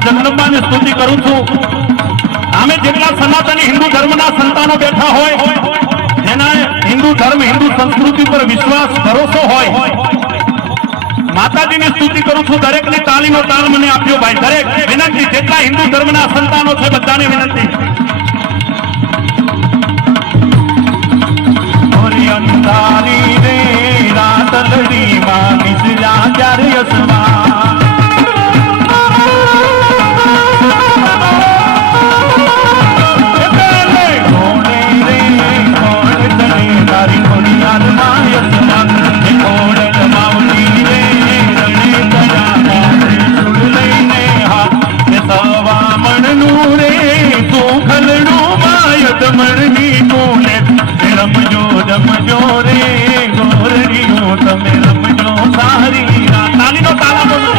માં જગદંબાની સ્તુતિ કરું છું। અમે જેટલા સનાતની હિન્દુ ધર્મના સંતાનો બેઠા હોય, જેના હિન્દુ ધર્મ હિન્દુ સંસ્કૃતિ પર વિશ્વાસ ભરોસો હોય, માતાજીની સ્તુતિ કરું છું। દરેકની તાલીનો તાલ મને આપજો ભાઈ। દરેક વિનંતી, જેટલા હિન્દુ ધર્મના સંતાનો છે બધાને વિનંતી। અંધારી રે રાતલડી માં નિસર્યા ત્યારે અસવા રમજો રે ગોરડીઓ તમે રમજો સારી રાત। તાલીનો તાલા બોલો।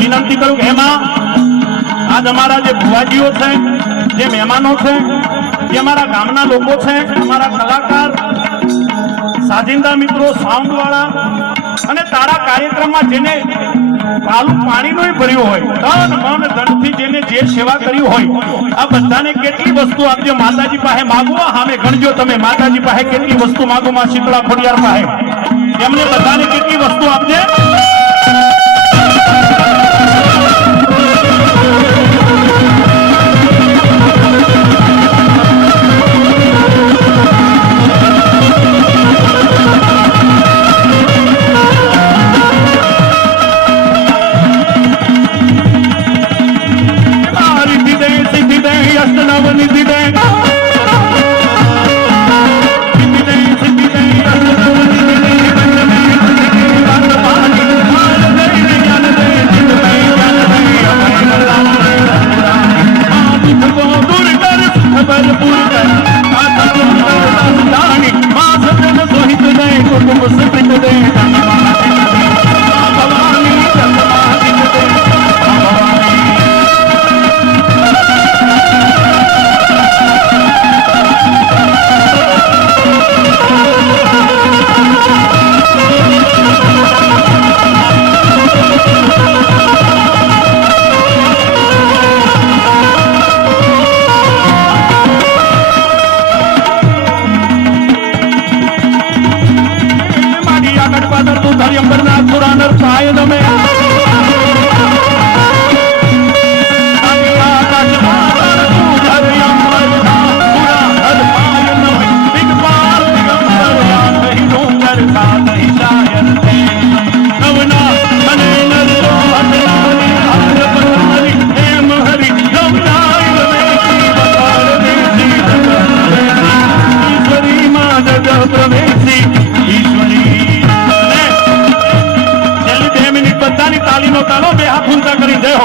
વિનંતી કરું કે એમાં આજ અમારા જે ભુવાજીઓ છે, જે મહેમાનો છે, જે અમારા ગામના લોકો છે, અમારા કલાકાર, સાજિંદા મિત્રો, સાઉન્ડ વાળા અને તારા કાર્યક્રમમાં જેને પાણીનો ભર્યું હોય, તન મન ધનથી જેને જે સેવા કરી હોય, આ બધાને કેટલી વસ્તુ આપજો। માતાજી પાસે માગો, સામે ગણજો તમે માતાજી પાસે કેટલી વસ્તુ માગો। માં શીતળા ખોડિયાર પાસે એમને બધાને કેટલી વસ્તુ આપજે।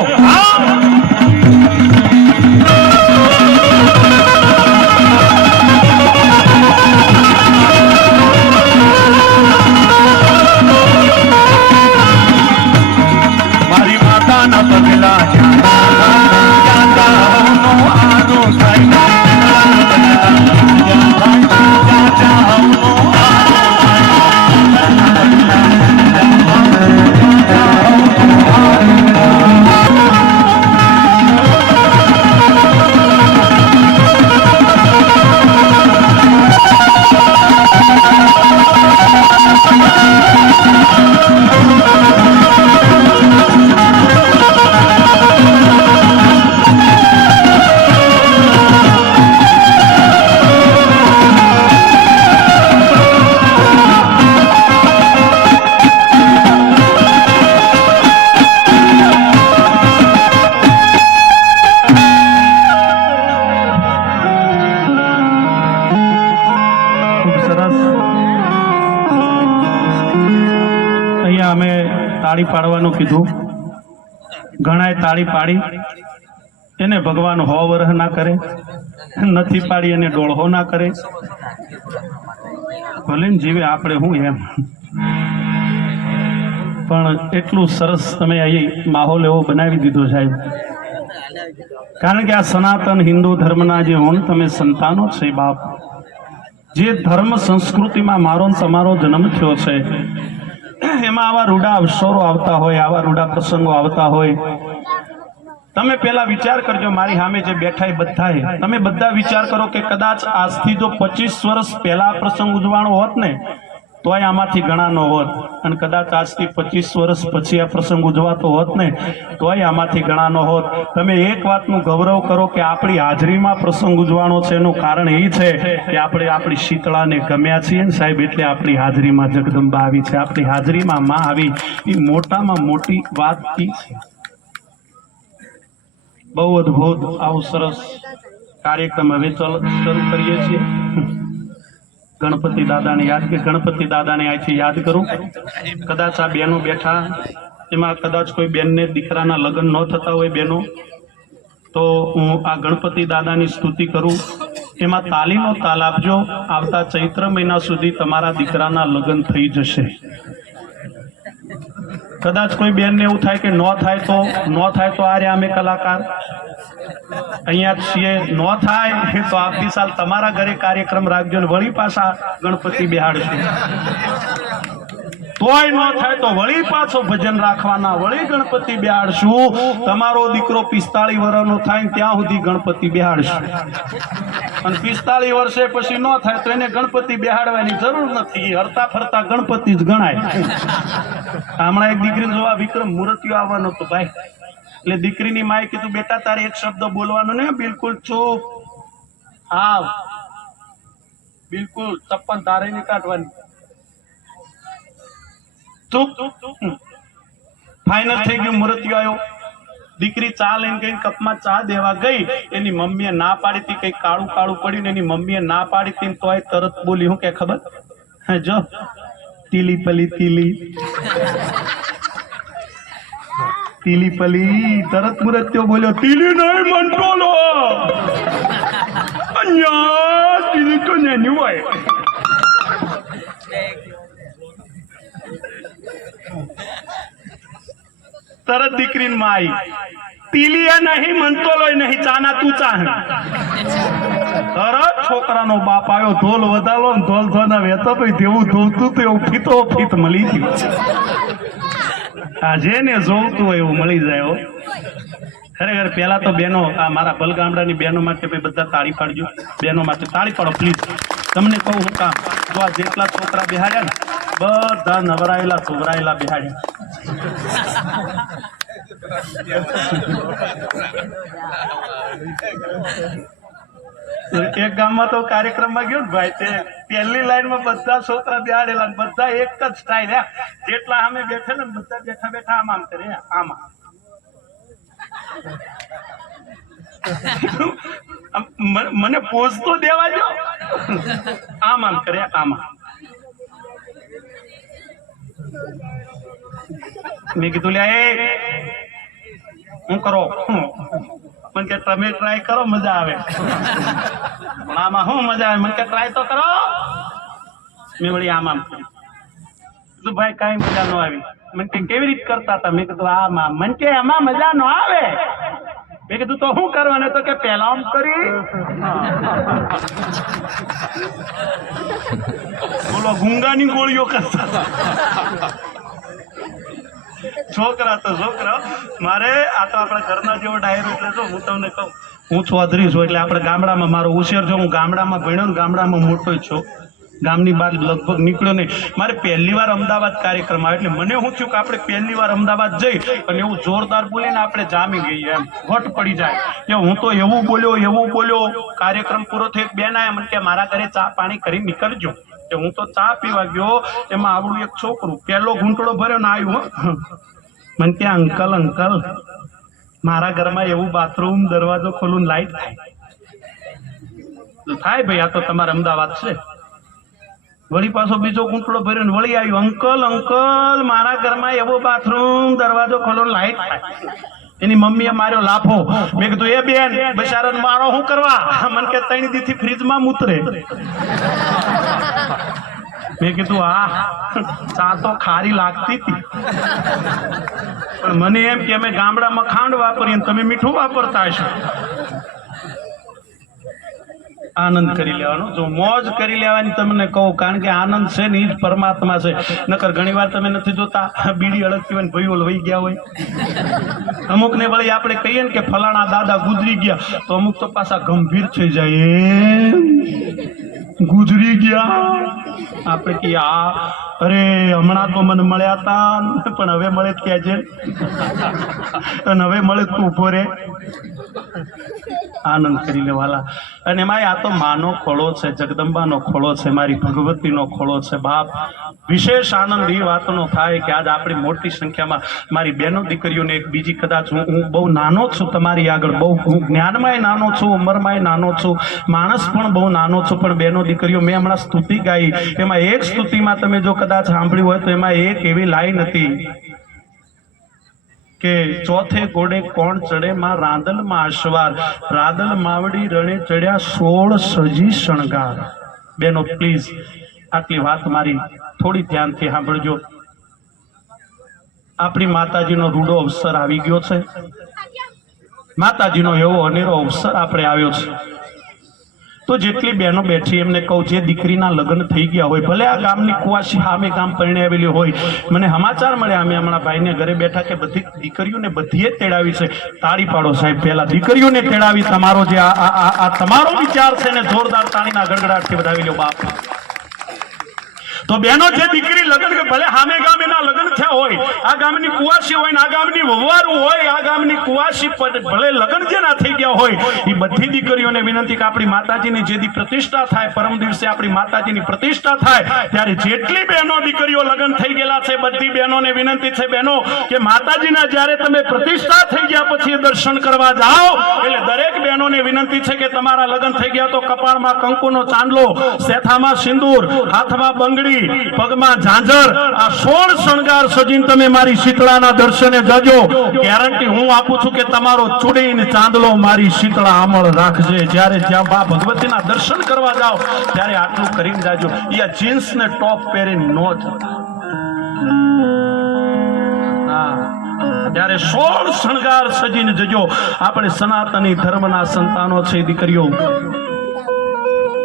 હો મારી માતાના પગલા અમે તાળી પાડવાનું કીધું ઘણાએ તાળી પાડી એને ભગવાન હો વરહ ના કરે નથી પાડી એને ડોળહો ના કરે ભલે ને જીવે આપણે હું એમ પણ એટલું સરસ તમે અહીં માહોલ એવો બનાવી દીધો સાહેબ કારણ કે આ સનાતન હિન્દુ ધર્મના જે હોન તમે સંતાનો છે બાપ જે ધર્મ સંસ્કૃતિમાં મારો તમારો જન્મ થયો છે એમાં આવા રૂડા અવસરો આવતા હોય આવા રૂડા પ્રસંગો આવતા હોય તમે પેલા વિચાર કરજો મારી સામે જે બેઠા એ બધાએ તમે બધા વિચાર કરો કે કદાચ આજથી જો 25 વર્ષ પહેલા પ્રસંગ ઉજવાણો હોત ને તોય આમાંથી ઘણા ન હોત અને કદાચ આજથી 25 વર્ષ પછી આ પ્રસંગ ઉજવાતો હોત ને તોય આમાંથી ઘણા ન હોત તમે એક વાતનું ગૌરવ કરો કે આપણી હાજરીમાં પ્રસંગ ઉજવાણો છે એનું કારણ એ છે કે આપણે આપણી શીતળાને ગમ્યા છીએ ને સાહેબ એટલે આપણી હાજરીમાં જગદંબા આવી છે આપણી હાજરીમાં માં આવી એ મોટામાં મોટી વાત એ છે બહુ અદભુત આવું સરસ કાર્યક્રમ હવે શરૂ કરીએ છીએ ગણપતિ દાદાને યાદ કે ગણપતિ દાદાને અહીંથી યાદ કરું કદાચ આ બહેનો બેઠા એમાં કદાચ કોઈ બેનને દીકરાના લગ્ન ન થતા હોય બહેનો તો હું આ ગણપતિ દાદાની સ્તુતિ કરું એમાં તાલીનો તાલ આપજો આવતા ચૈત્ર મહિના સુધી તમારા દીકરાના લગ્ન થઈ જશે કદાચ કોઈ બેનને એવું થાય કે ન થાય તો આ રે અમે કલાકાર અહીંયા છીએ ન થાય તો આવતી સાલ તમારા ઘરે કાર્યક્રમ રાખજો ને વળી પાછા ગણપતિ બેહાડશું તોય ન થાય તો વળી પાછો ભજન રાખવાના વળી ગણપતિ બેહાડશું તમારો દીકરો 45 વર્ષનો થાય ત્યાં સુધી ગણપતિ બેહાડશું અને 45 વર્ષે પછી ન થાય તો એને ગણપતિ બેહાડવાની જરૂર નથી હરતા ફરતા ગણપતિ જ ગણાય હમણાં એક દીકરીને જોવા વિક્રમ મૂર્તિઓ આવવાનો હતો ભાઈ એટલે દીકરીની માએ કીધું બેટા તારે એક શબ્દ બોલવાનો ને બિલકુલ ચૂપ આવ બિલકુલ ચપ્પલ તારે નહીં કાઢવાની ચૂપ ફાઇનલ થઈ ગયું મૂર્તિઓ આવ્યો દીકરી ચા લઈને ગઈ કપમાં ચા દેવા ગઈ એની મમ્મીએ ના પાડી હતી કઈ કાળું કાળું પડ્યું ને એની મમ્મીએ ના પાડી હતી તોય તરત બોલી હું કે ખબર હે જો તીલી પલી તીલી તીલી પલી તરત મૂર્તિઓ બોલ્યો તીલી નહીં મંટોલો અહીંયા તીલી તો નહીં હોય તરત દીકરીને માઈ તીલીએ નહીં મંતોલો નહીં ચાના તું ચાહ તરત છોકરાનો બાપ આવ્યો ઢોલ વધાલો ને ઢોલ ધોના વેતો ભાઈ તેવું ધોતું તો એવું ફીતો ફીત મળી ગયું આ જેને જોવતું હોય એવું મળી જાય ખરેખર પેલા તો બહેનો આ મારા બલગામડાની બહેનો માટે બધા તાળી પાડજો બહેનો માટે તાળી પાડો પ્લીઝ તમને કહું હું કામ જો આ જેટલા છોકરા બેહાડ્યા ને બધા નવરાયેલા સોવરાયેલા બેહાડ્યા એક ગામમાં તો કાર્યક્રમમાં ગયો ને ભાઈ તે પહેલી લાઈનમાં બધા છોકરા બેહાડેલા બધા એક જ સ્ટાઇલ જેટલા અમે બેઠે ને બધા બેઠા બેઠા આમ આમ કરે આમાં મને પોઝ તો દેવા દો આમ આમ કરે આમાં મેં કીધું લે હું કરો મને કે તમે ટ્રાય કરો મજા આવે પણ આમાં શું મજા આવે મને કે ટ્રાય તો કરો મેં વળી આમ કીધું ભાઈ કઈ મજા ન આવી મને કે કેવી રીતે કરતા હતા મેં કીધું આમાં મને કે એમાં મજા ન આવે મેં કીધું તો શું કરવાનું તો કે પેલા આમ કરી બોલો ગુંગાની ગોળીઓ કરતા છોકરા તો છોકરા મારે આ તો આપણા ઘરના જેવો ડાયરો એટલે જો હું તમને કહું હું ચૌધરી છું એટલે આપણે ગામડામાં મારો ઉછેર છો હું ગામડામાં ભણ્યો ને ગામડામાં મોટો જ છું ગામની બહાર લગભગ નીકળ્યો નહીં મારે પહેલી વાર અમદાવાદ કાર્યક્રમ આવે એટલે મને શું થયું કે આપણે પહેલી વાર અમદાવાદ જઈ અને એવું જોરદાર બોલીને આપણે જામી ગઈએ એમ વટ પડી જાય કે હું તો એવું બોલ્યો કાર્યક્રમ પૂરો થયો બેન આયા મને કે મારા ઘરે ચા પાણી કરી નીકળજો કે હું તો ચા પીવા ગયો એમાં આવડું એક છોકરું પહેલો ઘૂંટડો ભર્યો ને આવ્યું મને કે અંકલ મારા ઘરમાં એવું બાથરૂમ દરવાજો ખોલું લાઈટ થાય ભાઈ આ તો તમારે અમદાવાદ છે વળી પાછો બીજો ઘૂંટડો ભર્યો ને વળી આવ્યું અંકલ મારા ઘરમાં એવો બાથરૂમ દરવાજો ખોલો લાઈટ થાય એની મમ્મીએ માર્યો લાફો મેં કીધું એ બેન બિચારાને મારો શું કરવા મને કે 3 દીથી ફ્રીજમાં મૂતરે મેં કીધું ચા તો ખારી લાગતી હતી પણ મને એમ કે અમે ગામડામાં ખાંડ વાપરીએ તમે મીઠું વાપરતા હશો આનંદ કરી લેવાનો જો મોજ કરી લેવાની તમને કહું કારણ કે આનંદ છે ને એ જ પરમાત્મા છે નકર ઘણી વાર તમે નથી જોતા બીડી અડકતી હોય ને ભાઈઓ વહી ગયા હોય અમુક ને વળી આપણે કહીએ ને કે ફલાણા દાદા ગુજરી ગયા તો અમુક તો પાછા ગંભીર થઈ જાય ગુજરી ગયા આપણે કે અરે હમણાં તો મને મળ્યા હતા પણ હવે મળે ક્યાં છે અને હવે મળે તું ઉભો રે આનંદ કરી લેવાલા અને એમાં આ તો માનો ખોળો છે જગદંબાનો ખોળો છે મારી ભગવતીનો ખોળો છે બાપ વિશેષ આનંદ એ વાતનો થાય કે આજ આપણી મોટી સંખ્યામાં મારી બહેનો દીકરીઓને એક બીજી કદાચ હું બહુ નાનો છું તમારી આગળ બહુ હું જ્ઞાનમાંય નાનો છું ઉંમરમાંય નાનો છું માણસ પણ બહુ નાનો છું પણ બહેનો દીકરીઓ મેં હમણાં સ્તુતિ ગાઈ એમાં એક સ્તુતિમાં તમે જો કદાચ સાંભળ્યું હોય તો એમાં એક એવી લાઈન હતી કે ચોથે ઘોડે કોણ ચડે માં રાંદલ માં અશ્વાર રાંદલ માવડી રણે ચડ્યા 16 સજી શણગાર બેનો પ્લીઝ આટલી વાત મારી થોડી ધ્યાનથી સાંભળજો આપણી માતાજીનો રૂડો અવસર આવી ગયો છે માતાજીનો એવો અનેરો અવસર આપણે આવ્યો છે તો જેટલી બહેનો બેઠી એમને કહું જે દીકરીના લગ્ન થઈ ગયા હોય ભલે આ ગામની કુવાસી સામે ગામ પરણી આવેલી હોય મને સમાચાર મળ્યા અમે હમણાં ભાઈને ઘરે બેઠા કે બધી દીકરીઓને બધીએ તેડાવી છે તાળી પાડો સાહેબ પહેલા દીકરીઓને તેડાવી તમારો જે આ તમારો વિચાર છે ને જોરદાર તાળીના ગડગડાટથી વધાવી લો બાપ તો બહેનો જે દીકરી લગ્ન ભલે સામે ગામ એના લગ્ન થયા હોય આ ગામની કુવાસી હોય ને આ ગામની વવારું હોય આ ગામની કુવાસી ભલે લગ્ન જેના થઈ ગયા હોય એ બધી દીકરીઓને વિનંતી કે આપણી માતાજીની જેથી પ્રતિષ્ઠા થાય પરમ દિવસે આપણી માતાજીની પ્રતિષ્ઠા થાય ત્યારે જેટલી બહેનો દીકરીઓ લગ્ન થઈ ગયેલા છે બધી બહેનોને વિનંતી છે બહેનો કે માતાજીના જ્યારે તમે પ્રતિષ્ઠા થઈ ગયા પછી દર્શન કરવા જાઓ એટલે દરેક બહેનોને વિનંતી છે કે તમારા લગ્ન થઈ ગયા તો કપાળમાં કંકુનો ચાંદલો શેથામાં સિંદૂર હાથમાં બંગડી પગમાં ઝાંઝર આ 16 શણગાર સજીને તમે મારી શીતળાના દર્શને જજો ગેરંટી હું આપું છું કે તમારો ચૂડીને ચાંદલો મારી શીતળા અમળ રાખજે જ્યારે જ્યાં બા ભગવતીના દર્શન કરવા જાઓ ત્યારે આટલું કરીને જાજો એ જીન્સ ને ટોપ પહેરીને નો ત્યારે 16 શણગાર સજીને જજો આપણે સનાતની ધર્મના સંતાનો છે દીકરીઓ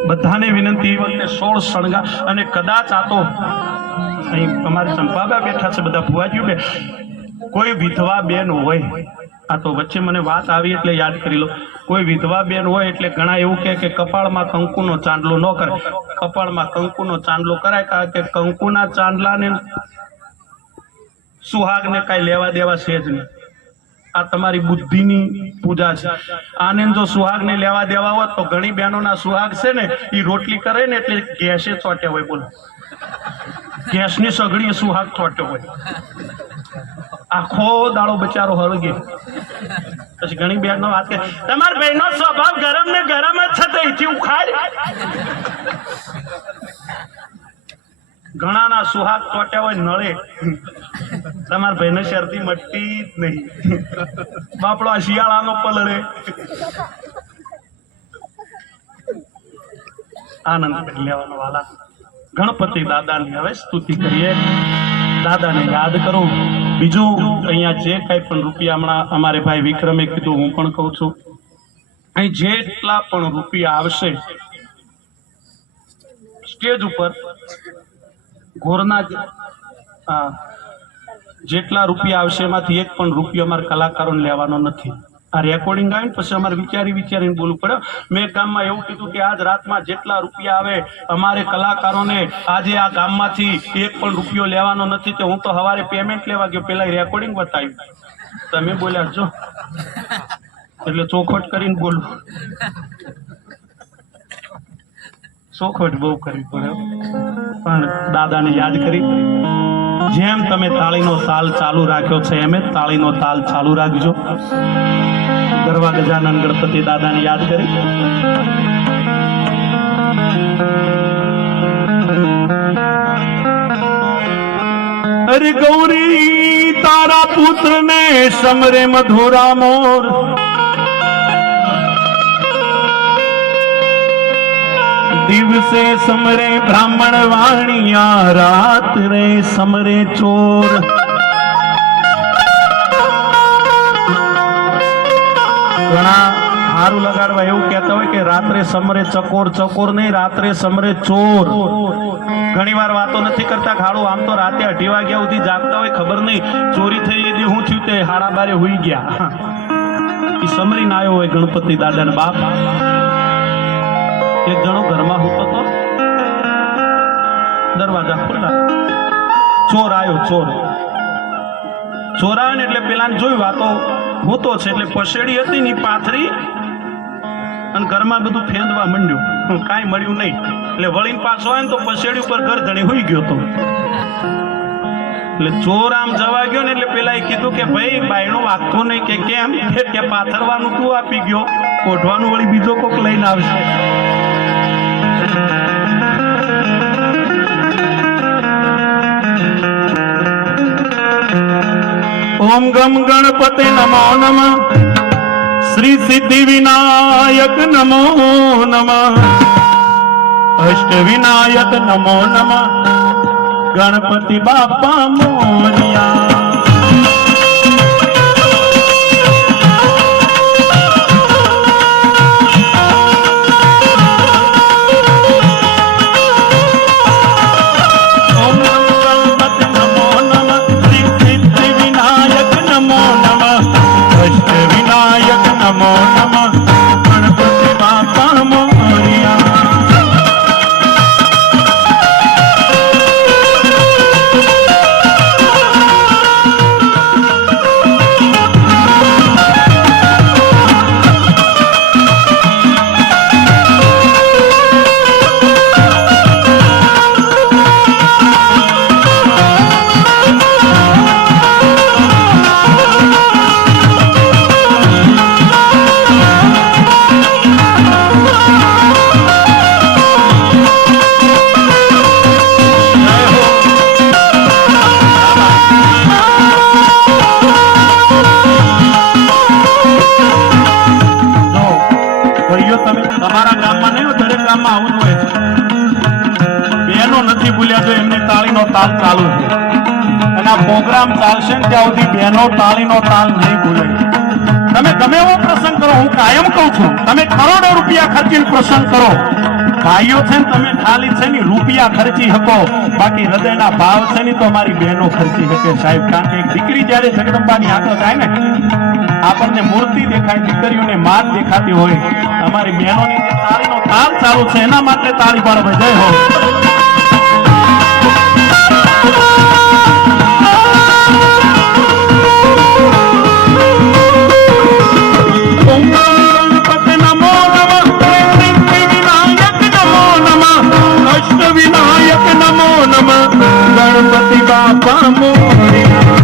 બધાને વિનંતી એ વખતે 16 શણગાર અને કદાચ આ તો અહીં તમારે ચંપાબા બેઠા છે બધા ભુવાજીઓ બે કોઈ વિધવા બેન હોય આ તો વચ્ચે મને વાત આવી એટલે યાદ કરી લો કોઈ વિધવા બેન હોય એટલે ઘણા એવું કે કપાળમાં કંકુનો ચાંદલો ન કરે કપાળમાં કંકુનો ચાંદલો કરાય કારણ કે કંકુના ચાંદલાને સુહાગને કાંઈ લેવા દેવા છે જ નહીં આ તમારી બુદ્ધિની પૂજા છે આને જો સુહાગને લેવા દેવા હોત તો ઘણી બહેનોના સુહાગ છે ને એ રોટલી કરે ને એટલે ગેસે ચોટ્યા હોય બોલો ગેસની સગડી સુહાગ ચોટ્યો હોય આખો દાડો બચારો હળગે પછી ઘણી બહેનો વાત કે તમારા બહેનો સ્વભાવ ગરમ ને ગરમ જ છે તો એથી ઉખાડ ઘણાના સુહાગ ચોટ્યા હોય નળે, તમારા ભાઈને શરદી મટતી જ નહીં. બાપડો આ શિયાળાનો પલળે. આનંદ લેવાનો વાલા. ગણપતિ દાદાની હવે સ્તુતિ કરીએ, દાદાને યાદ કરો. બીજું અહીંયા જે કઈ પણ રૂપિયા હમણાં અમારે ભાઈ વિક્રમે કીધું, હું પણ કહું છું, અહીં જેટલા પણ રૂપિયા આવશે સ્ટેજ ઉપર ઘોરના જેટલા રૂપિયા આવશે એમાંથી એક પણ રૂપિયો અમારા કલાકારોને લેવાનો નથી. આ રેકોર્ડિંગ આવે ને પછી અમારે વિચારીને બોલવું પડે. મેં ગામમાં એવું કીધું કે આજ રાતમાં જેટલા રૂપિયા આવે અમારે કલાકારોને આજે આ ગામમાંથી એક પણ રૂપિયો લેવાનો નથી. તો હું તો સવારે પેમેન્ટ લેવા ગયો, પેલા રેકોર્ડિંગ બતાવ્યું, તમે બોલ્યા જો એટલે ચોખવટ કરીને બોલવું. ચોખવટ બહુ કરવી પડે, પણ દાદાને યાદ કરી જેમ તમે તાળીનો તાલ ચાલુ રાખ્યો છે એમ જ તાળીનો તાલ ચાલુ રાખજો. ગરવા ગજાનન ગણપતિ દાદાને યાદ કરી. અરે ગૌરી તારા પુત્ર ને સમરે મધુરા મોર, દિવસે સમરે બ્રાહ્મણ વાણિયા, રાત્રે સમરે ચોર. ઘણા હારું લગાડવા એવું કહેતા હોય કે રાત્રે સમરે ચકોર, ચકોર નહીં, રાત્રે સમરે ચોર. ઘણી વાર વાતો નથી કરતા ખાડું. આમ તો રાતે 2:30 વાગ્યા સુધી જાગતા હોય, ખબર નહીં ચોરી થઈ લીધી, શું થયું તે 12:30 હુઈ ગયા. એ સમરીને આવ્યો હોય ગણપતિ દાદાને બાપ. એક જણો ઘરમાં હોતો તો દરવાજા ખુલ્લા, ચોર આવ્યો. ચોર આવ્યો ને એટલે પેલા જોયું આ તો હોતો છે, એટલે પસેડી હતી ને પાથરી અને ઘરમાં બધું ફેંદવા માંડ્યું, કાંઈ મળ્યું નહીં. એટલે વળીને પાછો આવે ને તો પસેડી ઉપર ઘર ધણી હોઈ ગયો હતો. એટલે ચોર આમ જવા ગયો ને એટલે પેલા કીધું કે ભાઈ બાયણું વાગતો નહીં. કે કેમ? કે પાથરવાનું તું આપી ગયો, કોઢવાનું વળી બીજો કોક લઈને આવશે. ઓમ ગમ ગણપતિ નમો નમઃ, શ્રી સિદ્ધિ વિનાયક નમો નમઃ, અષ્ટ વિનાયક નમો નમઃ, ગણપતિ બાપા મોરિયા. તાલ ચાલુ છે અને આ પ્રોગ્રામ ચાલશે ને ત્યાં સુધી બહેનો તાળીનો તાલ નહીં ભૂલે. તમે ગમે એવો પ્રસંગ કરો, હું કાયમ કહું છું, તમે કરોડો રૂપિયા ખર્ચીને પ્રસંગ કરો, ભાઈઓ છે ને તમે ખાલી છે ને રૂપિયા ખર્ચી શકો, બાકી હૃદયના ભાવ છે ને તો અમારી બહેનો ખર્ચી શકે સાહેબ. કારણ કે એક દીકરી જયારે જગદંબાની આગળ જાય ને આપણને મૂર્તિ દેખાય, દીકરીઓને માત દેખાતી હોય. અમારી બહેનોની જે તાળીનો તાલ ચાલુ છે એના માટે તાળી પાડો. જય હો. વિનાયક નમો નમઃ, ગણપતિ બાપા મોરિયા.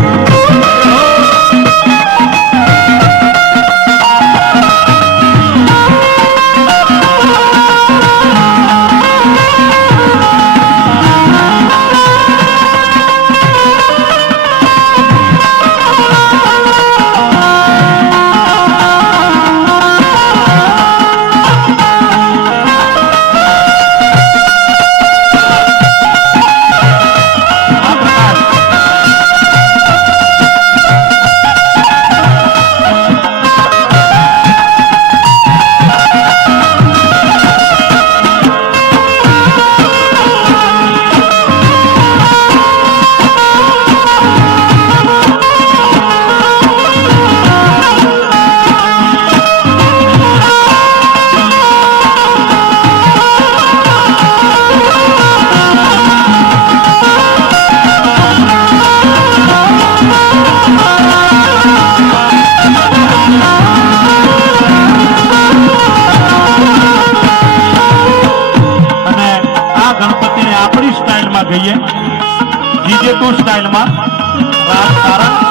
ગઈએ જીજે ટુ સ્ટાઇલમાં રાગ તારા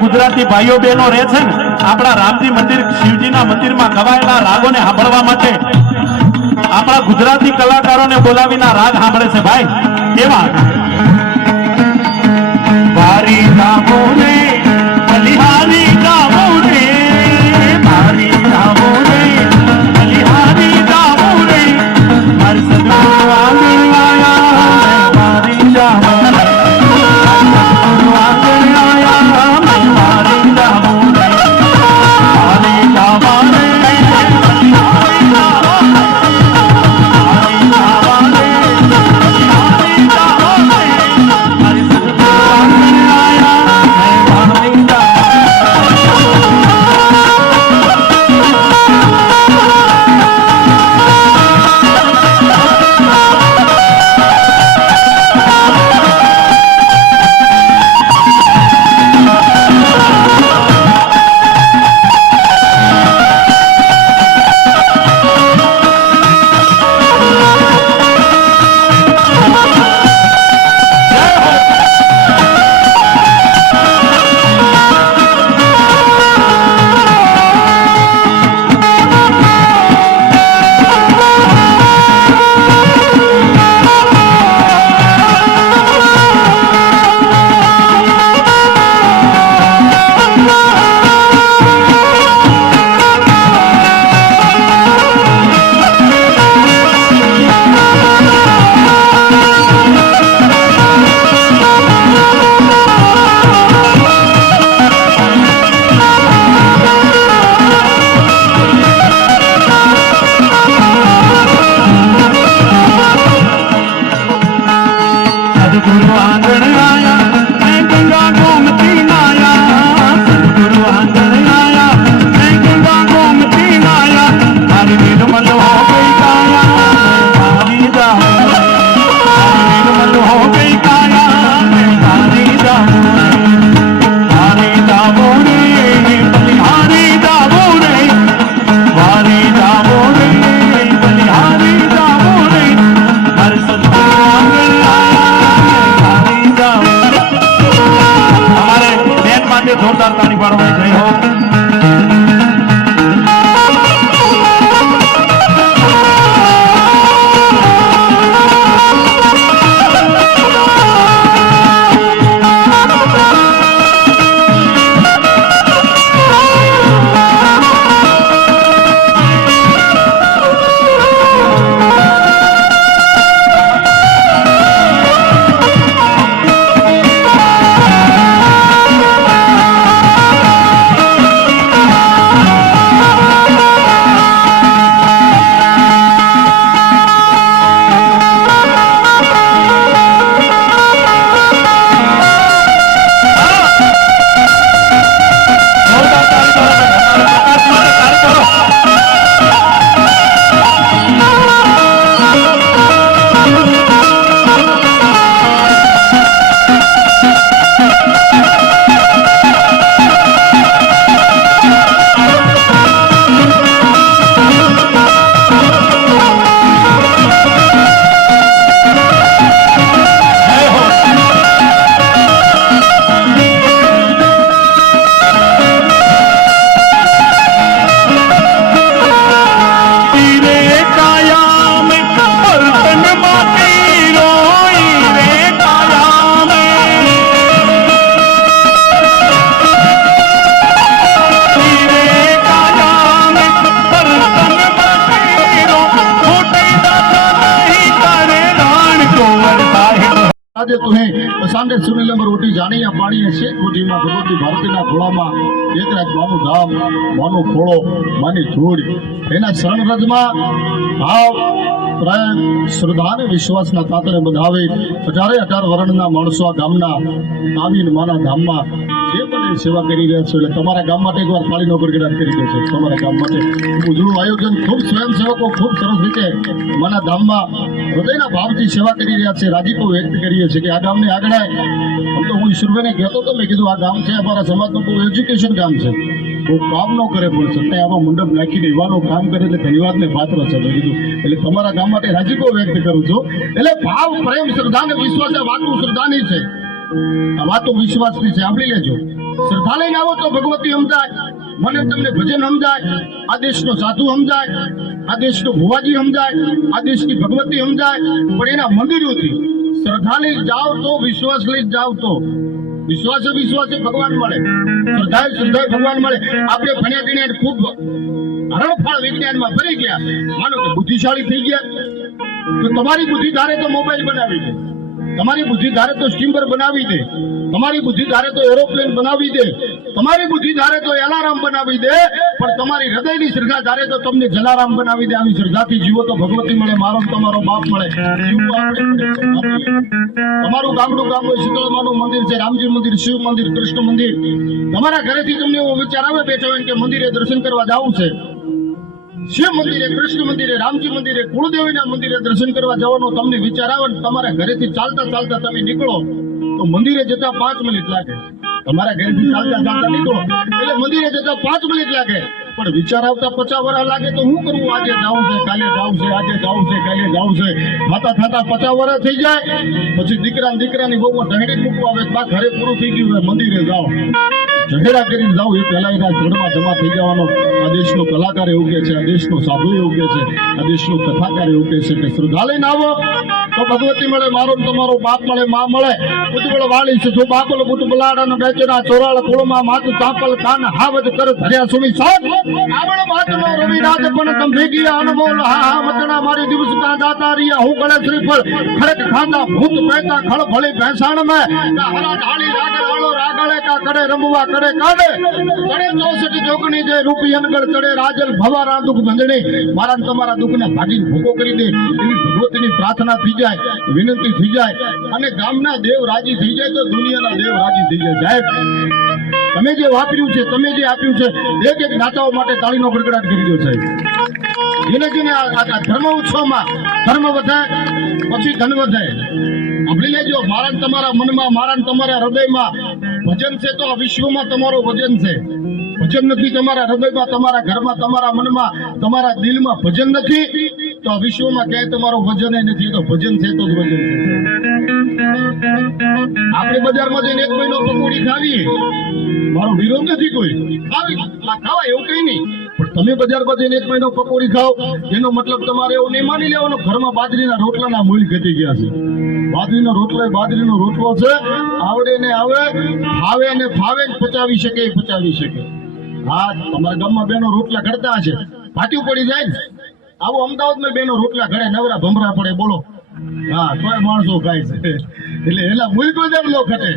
ગુજરાતી ભાઈઓ બહેનો રહે છે ને આપણા રામજી મંદિર શિવજીના મંદિરમાં ગવાયેલા રાગોને સાંભળવા માટે આપણા ગુજરાતી કલાકારોને બોલાવીને રાગ સાંભળે છે ભાઈ કેવા વારી ગામો રે બલિહારી ગામો રે વારી ગામો રે બલિહારી ગામો રે મારી સદગુરુ આંગણ આયા વારી ગામો જોરદાર તાળી પાડવાની જય હો આજે તુહે સાંડે સુનિલંબર ઓટી જાણીયા પાણીએ છે કોટીમાં ભગવતી ભારતીના ખોળામાં એકરાજ માનું ધામ માનો ખોળો માની ધૂળ એના શરણ રજમાં ભાવ પ્રેમ શ્રદ્ધા અને વિશ્વાસના તાતરે વધાવી 18 વર્ણના માણસો આ ગામના આવીને માના ધામમાં જે પણ સેવા કરી રહ્યા છો એટલે તમારા ગામ માટે એકવાર થાળીનો ગડગડાટ કરી દે છે તમારા ગામ માટે ઉજળું આયોજન ખૂબ સ્વયંસેવકો ખૂબ સરસ રીતે માના ધામમાં હૃદયના ભાવથી સેવા કરી રહ્યા છે રાજીપો વ્યક્ત કરીએ છીએ કે આ ગામને આગળ આમ તો હું ઈશ્વરભાઈને કહેતો હતો મેં કીધું આ ગામ છે અમારા સમાજનું બહુ એજ્યુકેશન ગામ છે બહુ કામ ન કરે પણ છતાં આવા મંડપ નાખીને યુવાનો કામ કરે એટલે ધન્યવાદને પાત્ર છે મેં કીધું એટલે તમારા ગામ માટે રાજીપો વ્યક્ત કરું છું એટલે ભાવ પ્રેમ શ્રદ્ધા અને વિશ્વાસ આ વાતો શ્રદ્ધાની છે આ વાતો વિશ્વાસની છે સાંભળી લેજો શ્રદ્ધા લઈને આવો તો ભગવતી સમજાય મને તમને ભજન સમજાય આ દેશનો સાધુ સમજાય આ દેશનો ભુવાજી સમજાય આ દેશની ભગવતી સમજાય પણ એના મંદિરોથી શ્રદ્ધા લઈ જાઓ તો વિશ્વાસ લઈ જાઓ તો વિશ્વાસે ભગવાન મળે શ્રદ્ધાએ ભગવાન મળે આપણે ભણ્યા ગણ્યા ખૂબ હરણફાળ વિજ્ઞાનમાં ભરી ગયા માનો કે બુદ્ધિશાળી થઈ ગયા તો તમારી બુદ્ધિ ધારે તો મોબાઈલ બનાવી દે તમારી બુદ્ધિ ધારે તો સ્ટીમર બનાવી દે તમારી બુદ્ધિ ધારે તો એરોપ્લેન બનાવી દે તમારી બુદ્ધિ ધારે તો એલાર્મ બનાવી દે પણ તમારી હૃદયની શ્રદ્ધા ધારે તો તમને જલારામ બનાવી દે આવી શ્રદ્ધાથી જીવો તો ભગવતી મળે મારો તમારો બાપ મળે તમારું ગામનું ગામ હોય શીતળમાનું મંદિર છે રામજી મંદિર શિવ મંદિર કૃષ્ણ મંદિર તમારા ઘરેથી તમને એવો વિચાર આવે બેઠો હોય કે મંદિરે દર્શન કરવા જવું છે શિવ મંદિરે કૃષ્ણ મંદિરે રામજી મંદિરે કુળદેવીના મંદિરે દર્શન કરવા જવાનો તમને વિચાર આવે ને તમારા ઘરેથી ચાલતા તમે નીકળો તો મંદિરે જતા 5 મિનિટ લાગે તમારા ઘરેથી ચાલતા નીકળો એટલે મંદિરે જતા 5 મિનિટ લાગે પણ વિચાર આવતા 50 વર્ષ લાગે તો શું કરવું આજે જાવું છે કાલે જાવું છે આજે જાવું છે કાલે જાવું છે થતા 50 વર્ષ થઈ જાય પછી દીકરાની બહુ ઢહેડી મૂકવા આવે બા ઘરે પૂરું થઈ ગયું હોય મંદિરે જાઓ ઝઘડા કરીને જાઓ એ પહેલા એના જડમાં જમા થઈ જવાનો આ દેશનો કલાકાર એવું કહે છે આ દેશનો સાધુ એવું કહે છે આ દેશનો કથાકાર એવું કહે છે કે શ્રદ્ધા લઈને આવો તો ભગવતી મળે મારો તમારો બાપ મળે માં મળે ઉજવળ વાળી છે જો બાપલ બુટ બલાડાનો બેચના ચોરાળ કુળમાં માતું ચાપલ કાન હાવજ કર ધર્યા સુની સાત આવળ માતનો રવિ રાજ પણ તમ ભેગી અનમોલ હા વતના મારી દિવસ કા દાતા રિયા હું ગળે શ્રીફળ ખડક ખાતા ભૂત પહેતા ખળ ભળી ભેસાણ મે હરા ઢાળી રાગળો રાગળે કા કરે રમવા કરે કાડે કડે 64 જોગણી જે રૂપી અનગળ ચડે રાજલ ભવારા દુખ બંધણી મારા તમારા દુખને ભાગીને ભૂકો કરી દે એવી ભગવતીની પ્રાર્થના થઈ જાય વિનંતી થઈ જાય અને ગામના દેવ રાજી થઈ જાય તો દુનિયાના દેવ રાજી થઈ જાય સાહેબ તમે જે વાપર્યું છે તમે જે આપ્યું છે એક નાતાઓ માટે તાળીનો ગડગડાટ કરી દો સાહેબ જેને આ ધર્મ ઉત્સવમાં ધર્મ વધે પછી ધન વધે સાંભળી લેજો મારા તમારા મનમાં મારા તમારા હૃદયમાં ભજન છે તો આ વિશ્વમાં તમારું વજન છે ભજન નથી તમારા હૃદયમાં તમારા ઘરમાં તમારા મનમાં તમારા દિલમાં ભજન નથી તો આ વિશ્વમાં ક્યાંય તમારું વજન નથી તો ભજન છે તો જ વજન છે આપણે બજારમાં જઈને 1 મહિનો પકોડી ખાવી મારો વિરોધ નથી કોઈ ખાવા એવું કઈ નહીં પણ તમે બજારમાં જઈને 1 મહિનો પકોડી ખાઓ એનો મતલબ તમારે એવું નહીં માની લેવાનો ઘરમાં બાજરીના રોટલાના મૂળ ઘટી ગયા છે બાજરીનો રોટલો છે આવડે ને આવે ફાવે ને ફાવે પચાવી શકે હા તમારા ગામમાં બેનો રોટલા ઘડતા હશે ફાટ્યું પડી જાય ને આવો અમદાવાદમાં બેનો રોટલા ઘડે નવરા ભમરા પડે બોલો હા તોય માણસો ખાય છે એટલે એના મૂળ ગોજાર નો ઘટે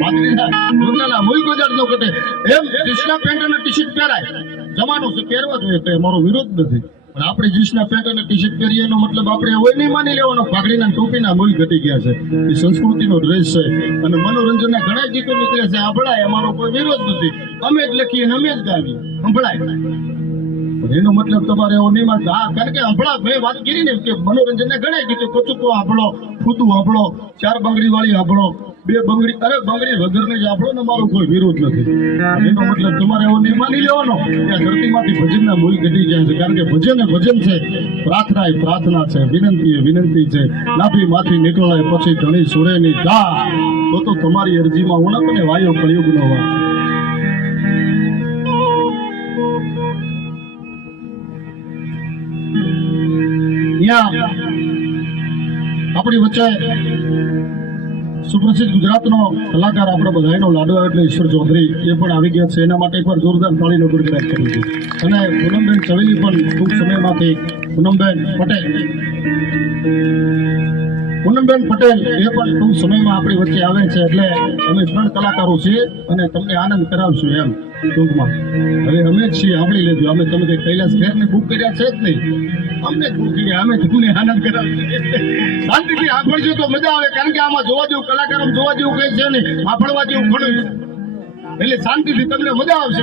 બાજરીના રોટલાના મૂળ ગોજાર નો ઘટે એમ જીન્સના પેન્ટ અને ટી શર્ટ પહેરાય જમાનું છે પહેરવા જોઈએ તો મારો વિરોધ નથી પણ આપણે જીન્સના પેન્ટ અને ટી શર્ટ પહેરીએ એનો મતલબ આપણે હોય નહીં માની લેવાનો પાઘડીના ટોપીના મૂળ ઘટી ગયા છે એ સંસ્કૃતિનો ડ્રેસ છે અને મનોરંજનના ઘણા ગીતો નીકળે છે સંભળાય અમારો કોઈ વિરોધ નથી અમે જ લખીએ અને અમે જ ગાવીએ સંભળાય એનો મતલબ તમારે એવો નહીં માનતા હા કારણ કે હંભળા મેં વાત કરી ને કે મનોરંજનને ઘણા ગીતો કચુકો સાંભળો ફૂતું સાંભળો 4 બંગડી વાળી સાંભળો 2 બંગડી બંગડી વગરની જ સાંભળો ને મારો કોઈ વિરોધ નથી એનો મતલબ તમારે એવો નહીં માની લેવાનો કે આ ધરતીમાંથી ભજનના મૂળ ઘટી જાય છે કારણ કે ભજન છે પ્રાર્થના એ પ્રાર્થના છે વિનંતી છે નાભીમાંથી નીકળે પછી ઘણી સુરેની ગા તો તમારી અરજીમાં ઉણપ ને વાયો કળિયુગ નો વા આપણી વચ્ચે સુપ્રસિદ્ધ ગુજરાતનો કલાકાર આપણે બધાનો લાડવા એટલે ઈશ્વર ચૌધરી એ પણ આવી ગયા છે એના માટે એકવાર જોરદાર તાળીનો ગડગડાટ કરી છે અને પૂનમબેન ચવેલી પણ ટૂંક સમયમાંથી પૂનમબેન પટેલ પૂનમબેન પટેલ એ પણ ટૂંક સમયમાં આપણી વચ્ચે આવે છે, એટલે અમે 3 કલાકારો છીએ અને તમને આનંદ કરાવશું એમ ટૂંકમાં. હવે અમે જ છીએ, સાંભળી લેજો. અમે તમે કઈ કૈલાસ ખેરની બુક કર્યા છે જ નહીં, અમને જ બુક કર્યા, અમે તમને આનંદ કરાવશું. શાંતિથી સાંભળજો તો મજા આવે, કારણ કે આમાં જોવા જેવું કલાકારો જોવા જેવું કઈ છે નહીં, સાંભળવા જેવું ઘણું છે. એટલે શાંતિથી તમને મજા આવશે.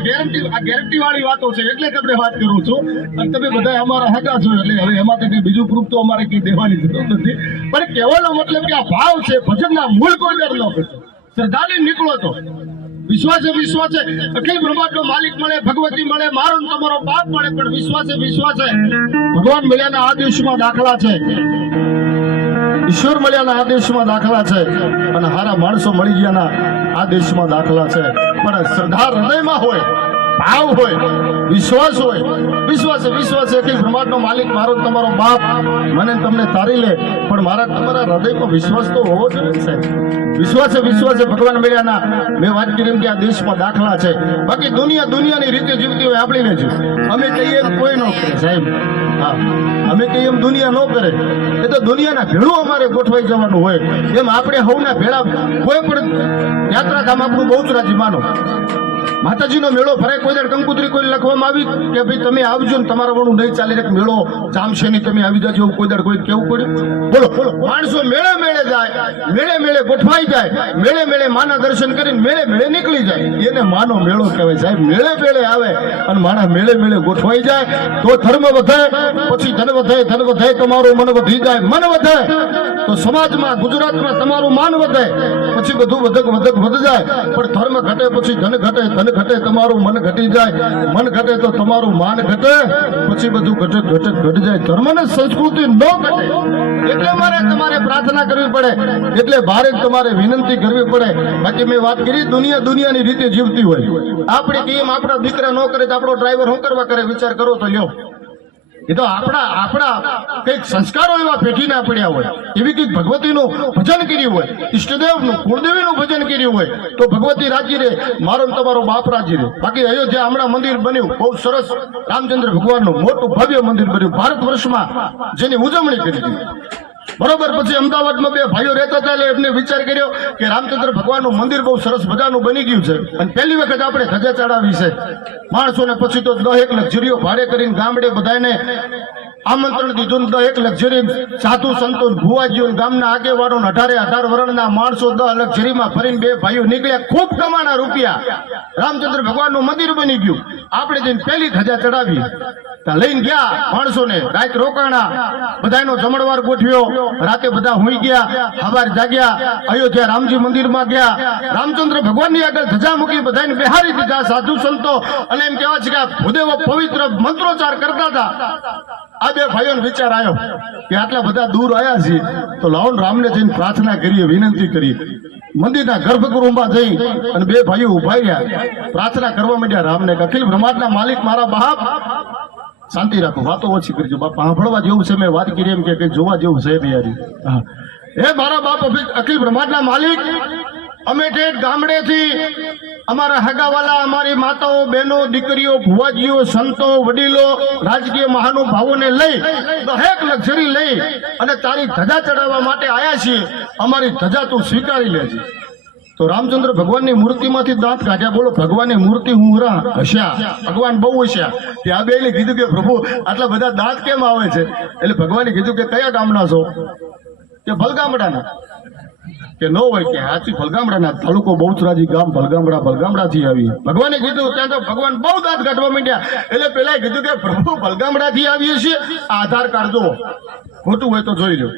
ગેરંટી વાળી વાતો છે, એટલે તમને વાત કરું છું. અને તમે બધા અમારા હગા છો, એટલે હવે એમાં તો કઈ બીજું પ્રૂફ તો અમારે કઈ દેવાની જરૂર નથી. પણ કહેવાનો મતલબ કે આ ભાવ છે, ભજનના મૂળ કોઈ દર ન કરશો. શ્રદ્ધાથી નીકળો તો વિશ્વાસે અખિલ બ્રહ્માંડનો માલિક મળે, ભગવતી મળે, મારો ને તમારો બાપ મળે, પણ વિશ્વાસે ભગવાન મળ્યાના આ દિવસમાં દાખલા છે, ઈશ્વર મળ્યાના આ દેશમાં દાખલા છે, અને હારા માણસો મળી ગયાના આ દેશમાં દાખલા છે. પણ શ્રદ્ધા હૃદયમાં હોય, ભાવ હોય, વિશ્વાસ હોય, વિશ્વાસે અખિલ બ્રહ્માંડનો માલિક મારો ને તમારો બાપ મને ને તમને તારી લે, પણ મારા તમારા હૃદયમાં વિશ્વાસ તો હોવો જોઈએ સાહેબ. વિશ્વાસે ભગવાન મળ્યાના મેં વાત કરી એમ કે આ દેશમાં દાખલા છે. બાકી દુનિયાની રીતે જીવતી હોય આપણી લેજો. અમે કહીએ એમ કોઈ ન કરે સાહેબ. હા, અમે કહીએ એમ દુનિયા ન કરે. એ તો દુનિયાના ભેળું અમારે ગોઠવાઈ જવાનું હોય. એમ આપણે હવના ભેળા કોઈ પણ યાત્રાધામ આપણું બહુચરાજી માનો, માતાજીનો મેળો ભરાય, કોઈ દર કંકુતરી કોઈ લખવામાં આવી કે ભાઈ તમે આવજો ને તમારા વણું નહીં ચાલે, એક મેળો જામશે નહીં, તમે આવી જાજો, કોઈ દર કોઈ કેવું પડ્યું? બોલો માણસો મેળે જાય, મેળે ગોઠવાઈ જાય, મેળે માના દર્શન કરીને મેળે નીકળી જાય, એને માનો મેળો કહેવાય સાહેબ. મેળે આવે અને માણા મેળે ગોઠવાઈ જાય તો ધર્મ વધે, પછી ધન વધે, તમારું મન વધી જાય, મન વધે તો સમાજમાં ગુજરાતમાં તમારું માન વધે, પછી બધું વધ જાય. પણ ધર્મ ઘટે પછી ધન ઘટે, તમારું મન ઘટી જાય, મન ઘટે તો તમારું માન ઘટે, પછી બધું ઘટી જાય. ધર્મ ને સંસ્કૃતિ ન ઘટે એટલે તમારે પ્રાર્થના કરવી પડે, એટલે ભારે તમારે વિનંતી કરવી પડે. બાકી મેં વાત કરી દુનિયાની રીતે જીવતી હોય. આપણે કેમ આપણા દીકરા ન કરે તો આપણો ડ્રાઈવર શું કરવા કરે? વિચાર કરો તો લ્યો. એ તો આપણા કઈક સંસ્કારો એવા પેઢીના પડ્યા હોય, એવી કઈક ભગવતીનું ભજન કર્યું હોય, ઈષ્ટદેવનું કુળદેવીનું ભજન કર્યું હોય, તો ભગવતી રાજી રે, મારો ને તમારો બાપ રાજી રે. બાકી અયોધ્યા હમણાં મંદિર બન્યું, બહુ સરસ, રામચંદ્ર ભગવાનનું મોટું ભવ્ય મંદિર બન્યું, ભારત વર્ષમાં જેની ઉજવણી કરી હતી. બરોબર. પછી અમદાવાદમાં 2 ભાઈઓ રહેતા હતા, એટલે એમને વિચાર કર્યો કે રામચંદ્ર ભગવાનનું મંદિર બહુ સરસ મજાનું બની ગયું છે, અને પહેલી વખત આપણે ધજા ચડાવી છે માણસોને. પછી તો 10 લક્ઝરીઓ ભાડે કરીને ગામડે બધાને આમંત્રણ દીધું. 10 લક્ઝરી સાધુ સંતો ભુવાજીઓ ગામના આગેવાનો 18 વર્ષના માણસો 10 લક્ઝરીમાં ફરીને 2 ભાઈઓ નીકળ્યા, ખૂબ કમાણા રૂપિયા. રામચંદ્ર ભગવાનનું મંદિર બની ગયું. આપણે જઈને પહેલી ધજા ચડાવી, લઈને ગયા માણસોને, રાત રોકાણા, બધાનો જમણવાર ગોઠવ્યો, રાતે બધા હોઈ ગયા, સવારે જાગ્યા, અયોધ્યા રામજી મંદિરમાં ગયા, રામચંદ્ર ભગવાનની આગળ ધજા મૂકી, બધાને બેહારી દીધા સાધુ સંતો. અને એમ કહેવાય છે કે ભૂદેવો પવિત્ર મંત્રોચ્ચાર કરતા હતા. આ 2 ભાઈઓને વિચાર આવ્યો કે આટલા બધા દૂર આવ્યા છીએ તો લાવો રામને જઈને પ્રાર્થના કરીએ, વિનંતી કરીએ. મંદિરના ગર્ભગૃહમાં જઈ અને 2 ભાઈઓ ઉભા રહ્યા, પ્રાર્થના કરવા માંડ્યા રામને. અખિલ બ્રહ્માંડના માલિક મારા બાપ, શાંતિ રાખો, વાતો ઓછી કરજો બાપા, સાંભળવા જેવું છે. મેં વાત કરી એમ કે જોવા જેવું છે યારી. હે મારા બાપ અખિલ બ્રહ્માંડના માલિક, અમે ઠેઠ ગામડેથી અમારા હગાવાલા, અમારી માતાઓ, બહેનો, દીકરીઓ, ભુવાજીઓ, સંતો, વડીલો, રાજકીય મહાનુભાવોને લઈ 10 લક્ઝરી લઈ અને તારી ધજા ચડાવવા માટે આવ્યા છીએ. અમારી ધજા તું સ્વીકારી લેજે. તો રામચંદ્ર ભગવાનની મૂર્તિમાંથી દાંત કાઢ્યા. બોલો, ભગવાનની મૂર્તિ હસ્યા, ભગવાન બહુ હસ્યા. ત્યાં બેને કીધું કે પ્રભુ આટલા બધા દાંત કેમ આવે છે? એટલે ભગવાને કીધું કે કયા ગામના છો? કે ભલગામડાના. કે ન હોય કે હાથી ભલગામડાના, તાલુકો બહુચરાજી, ગામ ભલગામડાથી આવી. ભગવાને કીધું ત્યાં તો ભગવાન બહુ દાંત કાઢવા માંડ્યા. એટલે પેલા કીધું કે પ્રભુ ભલગામડાથી આવીએ છીએ, આધાર કાર્ડ દો, ખોટું હોય તો જોઈ લો.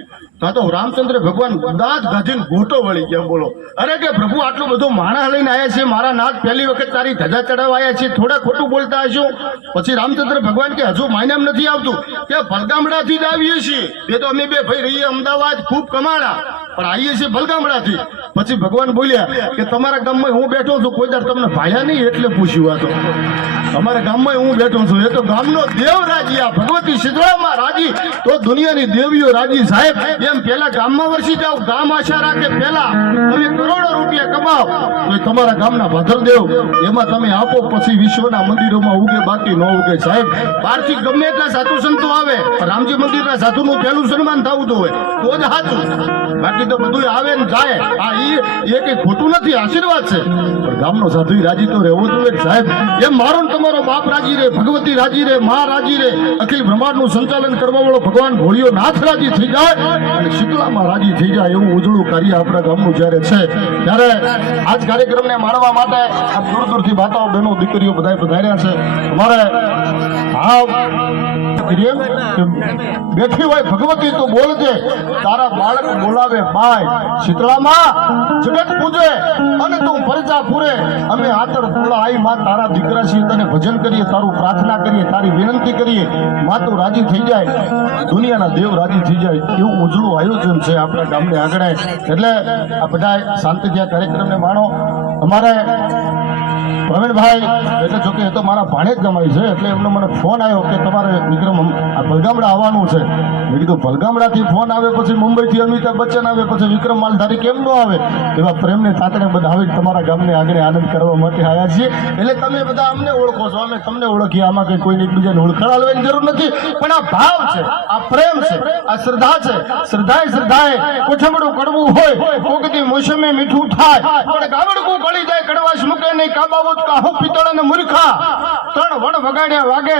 તો રામચંદ્ર ભગવાન દાંત ગાજીને ગોટો વળી ગયા. બોલો, અરે કે પ્રભુ આટલું બધું માણસ લઈને આવ્યા છે, મારા નાથ પહેલી વખત તારી ધજા ચડાવવા આવ્યા છે, થોડા ખોટું બોલતા હશો. પછી રામચંદ્ર ભગવાન કે હજુ માયનામ નથી આવતું કે ભલગામડાથી જ આવીએ છીએ. એ તો અમે 2 ભાઈ રહીએ અમદાવાદ, ખૂબ કમાણા, પણ આવીએ છીએ ભલગામડાથી. પછી ભગવાન બોલ્યા કે તમારા ગામમાં હું બેઠો છું, કોઈ દર તમને ભાયા નહીં એટલે પૂછ્યું. આ તો અમારા ગામમાં હું બેઠો છું, એ તો ગામનો દેવ રાજી, આ ભગવતી શીતળામાં રાજી, તો દુનિયાની દેવીઓ રાજી સાહેબ. એમ પેલા ગામમાં વરસી જાઓ. ગામ આશા રાખે પેલા તમે કરોડો રૂપિયા કમાઓ તો એ તમારા ગામના ભાદરદેવ એમાં તમે આપો, પછી વિશ્વના મંદિરોમાં ઉગે, બાકી ન ઉગે. સાહેબ બહારથી ગમે એટલા સાધુ સંતો આવે, રામજી મંદિરના સાધુનું પહેલું સન્માન થવું જોઈએ તો જ સાચું. બાકી તો બધું આવે ને જાય. આ એ કઈ ખોટું નથી, આશીર્વાદ છે. પણ ગામનો સાધુ રાજી તો રહેવો જોઈએ ને સાહેબ. એમ મારો ને તમારો બાપ રાજી રહે, ભગવતી રાજી રહે, મા રાજી રહે, અખિલ બ્રહ્માંડનું સંચાલન કરવા વાળો ભગવાન ભોળિયો નાથ રાજી થઈ જાય અને શીતળામાં રાજી થઈ જાય એવું ઉજળું કાર્ય આપણા ગામનું જ્યારે છે ત્યારે આજ કાર્યક્રમને માણવા માટે આ દૂર દૂરથી માતાઓ બહેનો દીકરીઓ બધા પધાર્યા છે. અમારે બેઠી હોય ભગવતી તો બોલજે, તારા બાળક બોલાવે બાય, શીતળામાં જગત પૂજે અને તું પરજા પૂરે. અમે આતર તોલા આઈ માં તારા દીકરા છીએ, તને ભજન કરીએ, તારું પ્રાર્થના કરીએ, તારી વિનંતી કરીએ, માં તું રાજી થઈ જાય, દુનિયાના દેવ રાજી થઈ જાય એવું ઉજળું આયોજન છે આપણા ગામને આગળ. એટલે આ બધા શાંતિથી આ કાર્યક્રમને માણો. અમારે પ્રવીણભાઈ એટલે જોકે એ તો મારા ભાણે જ જમાય છે, એટલે એમનો મને ફોન આવ્યો કે તમારે વિક્રમ આ ભલગામડા આવવાનું છે. મેં કીધું ભલગામડાથી ફોન આવે, પછી મુંબઈથી અમિતાભ બચ્ચન આવે, પછી વિક્રમ માલધારી કેમ ન આવે? એવા પ્રેમને તાતણે બધા આવી તમારા ગામને આગળ આનંદ કરવા માટે આવ્યા છીએ. એટલે તમે બધા અમને ઓળખો છો, અમે તમને ઓળખીએ. આમાં કંઈ કોઈને એકબીજાને ઓળખાડવાની જરૂર નથી, પણ આ ભાવ છે, આ પ્રેમ છે, આ શ્રદ્ધા છે. શ્રદ્ધાએ કોઠમડું કડવું હોય, કોકથી મોસમે મીઠું થાય, પણ ગામડકું ગળી જાય, કડવાશ મૂકે નહીં, કાબાવું કાહુ પિત્તળ અને મૂર્ખા. ત્રણ વણ વગાડ્યા વાગે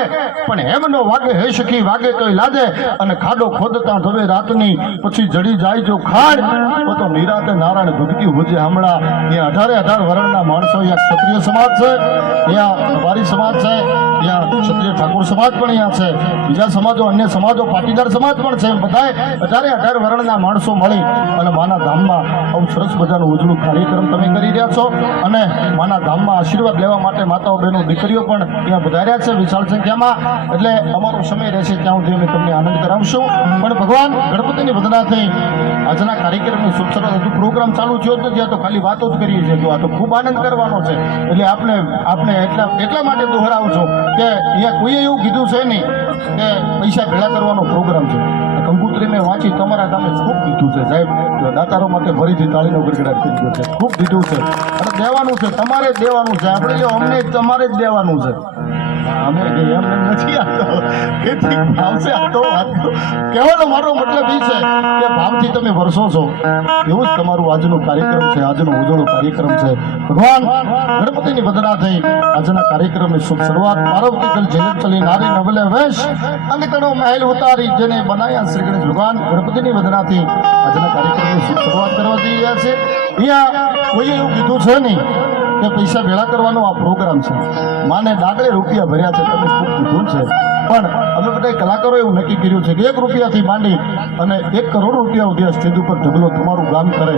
પણ હેમ નો વાગે, હે સખી વાગે તોય લાગે. અને ખાડો ખોદતા ધવે રાતની, પછી જડી જાય જો ખાડ, તો નિરાતે નારાયણ ભક્તિ હોજે હમણાં. અહીંયા 18 વર્ણના માણસો, અહીંયા ક્ષત્રિય સમાજ છે, અહીંયા રબારી સમાજ છે, અહીંયા ક્ષત્રિય ઠાકોર સમાજ પણ અહીંયા છે, બીજા સમાજો, અન્ય સમાજો, પાટીદાર સમાજ પણ છે. બધાએ 18 વર્ણના માણસો મળી અને માના ધામમાં આવું સરસ મજાનું ઉજળું કાર્યક્રમ તમે કરી રહ્યા છો. અને માના ધામમાં આશીર્વાદ લેવા માટે માતાઓ બહેનો દીકરીઓ પણ ત્યાં વધાર્યા છે વિશાળ સંખ્યામાં. એટલે અમારો સમય રહેશે ત્યાં સુધી અમે તમને આનંદ કરાવશું. પણ ભગવાન ગણપતિની વંદનાથી આજના કાર્યક્રમની શુભ સરસ હજુ પ્રોગ્રામ ચાલુ થયો જ નથી, આ તો ખાલી વાતો જ કરીએ છીએ. તો આ તો ખૂબ આનંદ કરવાનો છે. એટલે આપણે એટલા માટે દોહરાવું છું કે અહીંયા કોઈએ એવું કીધું છે નહીં કે પૈસા ભેળા કરવાનો પ્રોગ્રામ છે. કંકુત્રી મેં વાંચી, તમારા ગામે ખૂબ દીધું છે સાહેબ. દાતારો માટે ફરીથી તાળીનો ગડગડાટ કરી દો છે. ખૂબ દીધું છે અને દેવાનું છે, તમારે જ દેવાનું છે. આપણે જો અમને તમારે જ દેવાનું છે. અમે એમ નથી આવતો, તેથી ભાવશે આવતો. કહેવાનો મારો મતલબ એ છે કે ભાવથી તમે વરસો છો એવું જ તમારું આજનું કાર્યક્રમ છે, આજનો ઉજળો કાર્યક્રમ છે. ભગવાન ગણપતિની વંદના થઈ આજના કાર્યક્રમની શુભ શરૂઆત. પાર્વતી દલ જગત ચલી નારી નવલે વેશ, અંગતણો મહેલ ઉતારી, જેને બનાયા શ્રી ગણેશ ભગવાન ગણપતિની વંદનાથી આજના કાર્યક્રમની શુભ શરૂઆત કરવા જઈ રહ્યા છે. અહીંયા કોઈએ એવું કીધું છે નહીં કે પૈસા ભેળા કરવાનો આ પ્રોગ્રામ છે. માને ડાગલે રૂપિયા ભર્યા છે, તમે ખૂબ કીધું છે. પણ અમે બધા કલાકારો એવું નક્કી કર્યું છે કે 1 રૂપિયાથી માંડી અને 1 કરોડ રૂપિયા સુધી સ્ટેજ ઉપર ઢગલો તમારું ગામ કરે.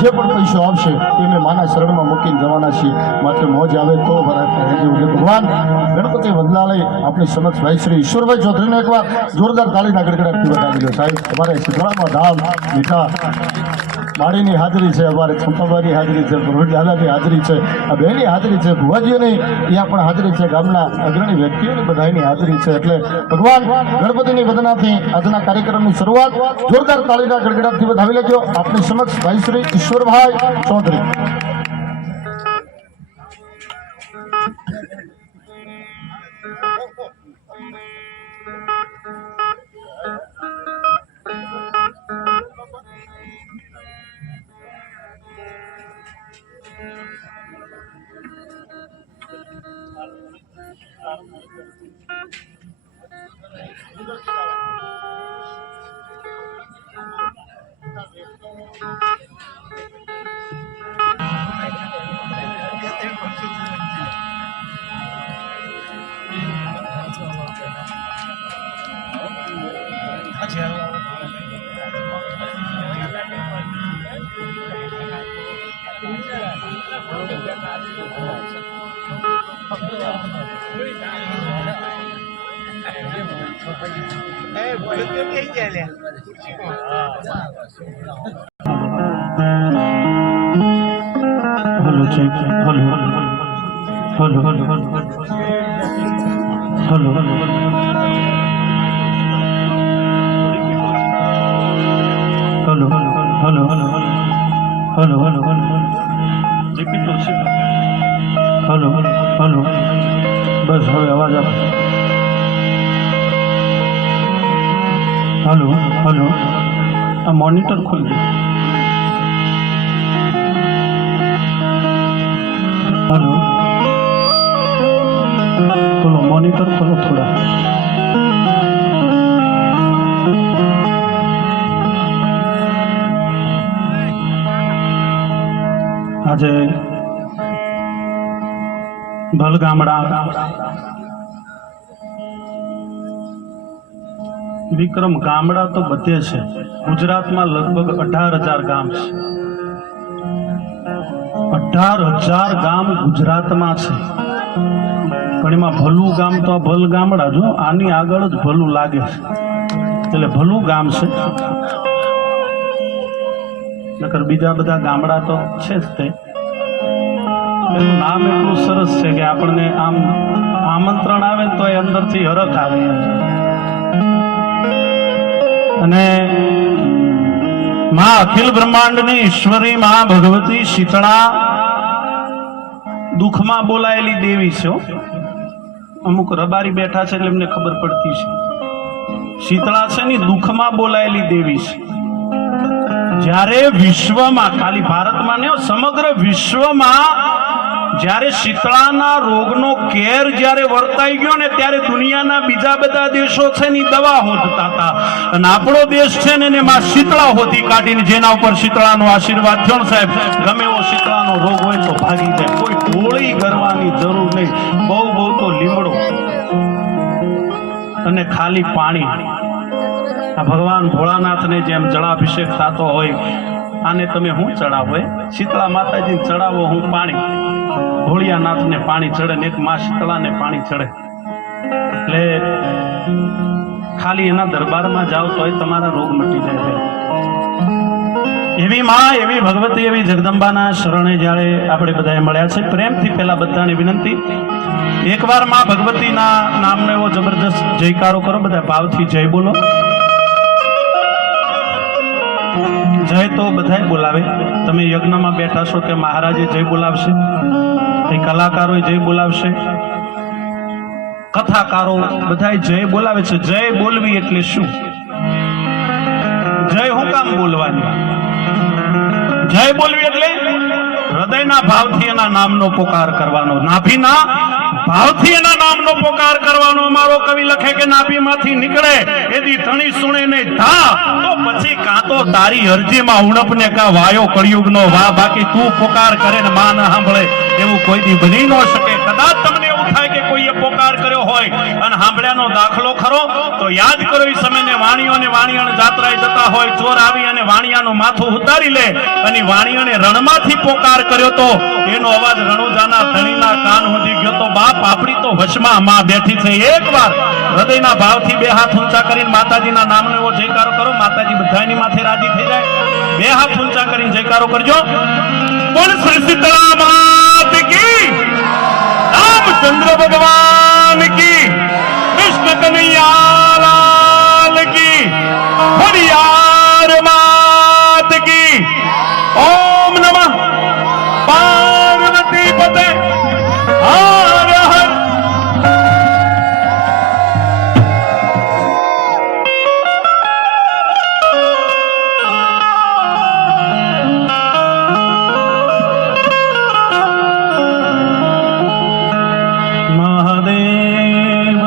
જે પણ પૈસો આવશે એ મેં માના શરણમાં મૂકીને જવાના છીએ. માટે મોજ આવે તો ભગવાન ગણપતિ વંદનાલય આપણી સમક્ષ ભાઈ શ્રી ઈશ્વરભાઈ ચૌધરીને એકવાર જોરદાર તાળીના ગડગડાટથી વધાવી દો સાહેબ. તમારે શીતળામાં ધામ મીઠા માળીની હાજરી છે, અમારે ચંપાબાની હાજરી છે, પ્રવીણ દાદાની હાજરી છે, આ બહેની હાજરી છે, ભુવાજીઓની અહીંયા પણ હાજરી છે, ગામના અગ્રણી વ્યક્તિઓની બધાની હાજરી છે. એટલે ભગવાન ગણપતિની વંદનાથી આજના કાર્યક્રમની શરૂઆત જોરદાર તાળીના ગડગડાટથી વધાવી લેજો. આપની સમક્ષ ભાઈ Shri Ishwarbhai Chaudhary. Hello check, hello hello hello hello hello hello repeat તો છે. હલો હલો બસ હવે અવાજ આપો. હલો હલો આ મોનિટર ખોલી દો. હલો ખોલો મોનિટર ખોલો થોડા. આજે ભલગામડા વિક્રમ ગામડા તો બધે છે. ગુજરાતમાં લગભગ 18,000 ગામ છે. 18,000 ગામ ગુજરાતમાં છે. પણ એમાં ભલું ગામ તો આ ભલ ગામડા જો આની આગળ જ ભલું લાગે છે એટલે ભલું ગામ છે. નકર બીજા બધા ગામડા તો છે જ તે. એનું નામ એટલું સરસ છે કે આપણને આમ આમંત્રણ આવે તો એ અંદરથી હરખ આવે. અને માં અખિલ બ્રહ્માંડની ઈશ્વરી માં ભગવતી શીતળા દુઃખમાં બોલાયેલી દેવી છે. અમુક રબારી બેઠા છે એટલે એમને ખબર પડતી છે. શીતળા છે ને દુઃખમાં બોલાયેલી દેવી છે. જ્યારે વિશ્વમાં ખાલી ભારતમાં નહીં સમગ્ર વિશ્વમાં જ્યારે શીતળાના રોગનો કેર જ્યારે વર્તાઈ ગયો ને ત્યારે દુનિયાના બીજા બધા દેશો છે ને દવા હોદતા હતા અને આપણો દેશ છે ને એમાં શીતળા હોતી કાઢીને જેના ઉપર શીતળાનો આશીર્વાદ થયો ને સાહેબ ગમે એવો શીતળાનો રોગ હોય તો ભાગી જાય. કોઈ ગોળી કરવાની જરૂર નહીં. બહુ બહુ તો લીમડો અને ખાલી પાણી. આ ભગવાન ભોળાનાથને જેમ જળાભિષેક થતો હોય આને તમે હું ચડાવો શીતળા માતાજીને ચડાવો હું પાણી. ભોળિયાનાથને પાણી ચડે ને એક માં શીતળાને પાણી ચડે. એટલે ખાલી એના દરબારમાં જાઓ તો તમારા રોગ મટી જાય. એવી માં એવી ભગવતી એવી જગદંબાના શરણે જ્યારે આપણે બધા મળ્યા છે પ્રેમથી પહેલા બધાની વિનંતી એકવાર માં ભગવતીના નામનો એવો જબરદસ્ત જયકારો કરો. બધા ભાવથી જય બોલો. જય તો બધાય બોલાવે. તમે યજ્ઞમાં બેઠા છો કે મહારાજે જય બોલાવશે, એ કલાકારો જય બોલાવશે, કથાકારો બધા જય બોલાવે છે. જય બોલવી એટલે શું? જય હું કામ બોલવાની? જય બોલવી એટલે હૃદયના ભાવથી એના નામનો પોકાર કરવાનો. નાભીના ભાવથી એના નામનો પોકાર કરવાનો. મારો કવિ લખે કે નાભીમાંથી નીકળે એદી ધણી સુણે ને ધા તો પછી કાં તો તારી અરજીમાં ઉણપને કા વાયો કળિયુગનો વાહ. બાકી તું પોકાર કરે ને માં ના સાંભળે એવું કોઈ દી બની ન શકે. કદાચ તમને એવું થાય કે કોઈએ પોકાર કર્યો હોય અને સાંભળ્યાનો દાખલો ખરો તો યાદ કરો એ સમયને વાણિયો અને વાણિયાણ જાત્રાએ જતા હોય ચોર આવી અને વાણિયાનું માથું ઉતારી લે અને વાણિયાને રણમાંથી પોકાર કર્યો તો એનો અવાજ રણુજાના ધણીના કાન સુધી ગયો તો બાપ આપણી તો વશમાં માં બેઠી છે. એકવાર હૃદયના ભાવથી બે હાથ ઊંચા કરીને માતાજીના નામનો એવો જયકારો કરો. માતાજી બધાની માથે રાજી થઈ જાય. બે હાથ ઊંચા કરીને જયકારો કરજો. બોલ શ્રી સીતળા માત કી, રામચંદ્ર ભગવાન કી, કૃષ્ણ કનૈયા લાલ કી, હરિયાર માત કી. ઓમ નમઃ પાર્વતી પતે. હર હર. મહાદેવ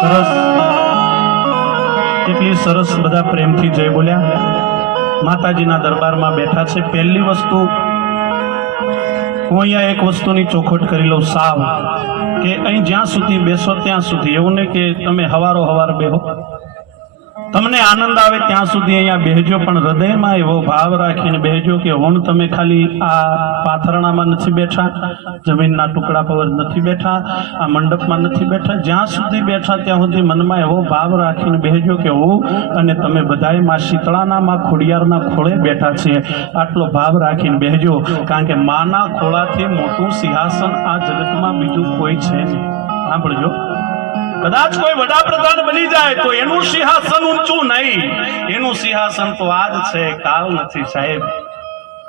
સરસ. કેટલી સરસ બધા પ્રેમથી જય બોલ્યા. માતાજીના દરબારમાં બેઠા છે. પહેલી વસ્તુ હું અહીંયા એક વસ્તુની ચોખવટ કરી લઉં સાવ કે અહીં જ્યાં સુધી બેસો ત્યાં સુધી એવું નહીં કે તમે હવારો હવાર બેહો તમને આનંદ આવે ત્યાં સુધી અહીંયા બેહજો પણ હૃદયમાં એવો ભાવ રાખીને બેહજો કે હું તમે ખાલી આ પાથરણામાં નથી બેઠા, જમીનના ટુકડા પર નથી બેઠા, આ મંડપમાં નથી બેઠા. જ્યાં સુધી બેઠા ત્યાં સુધી મનમાં એવો ભાવ રાખીને બેહજો કે હું અને તમે બધાએ માં શીતળાના માં ખોડિયારના ખોળે બેઠા છીએ. આટલો ભાવ રાખીને બેહજો કારણ કે માના ખોળાથી મોટું સિંહાસન આ જગતમાં બીજું કોઈ છે નહીં. સાંભળજો કદાચ કોઈ વડાપ્રધાન બની જાય તો એનું સિંહાસન ઊંચું નહીં, એનું સિંહાસન તો આજ છે, કાલ નથી સાહેબ.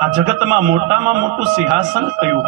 આ જગતમાં મોટામાં મોટું સિંહાસન કયું?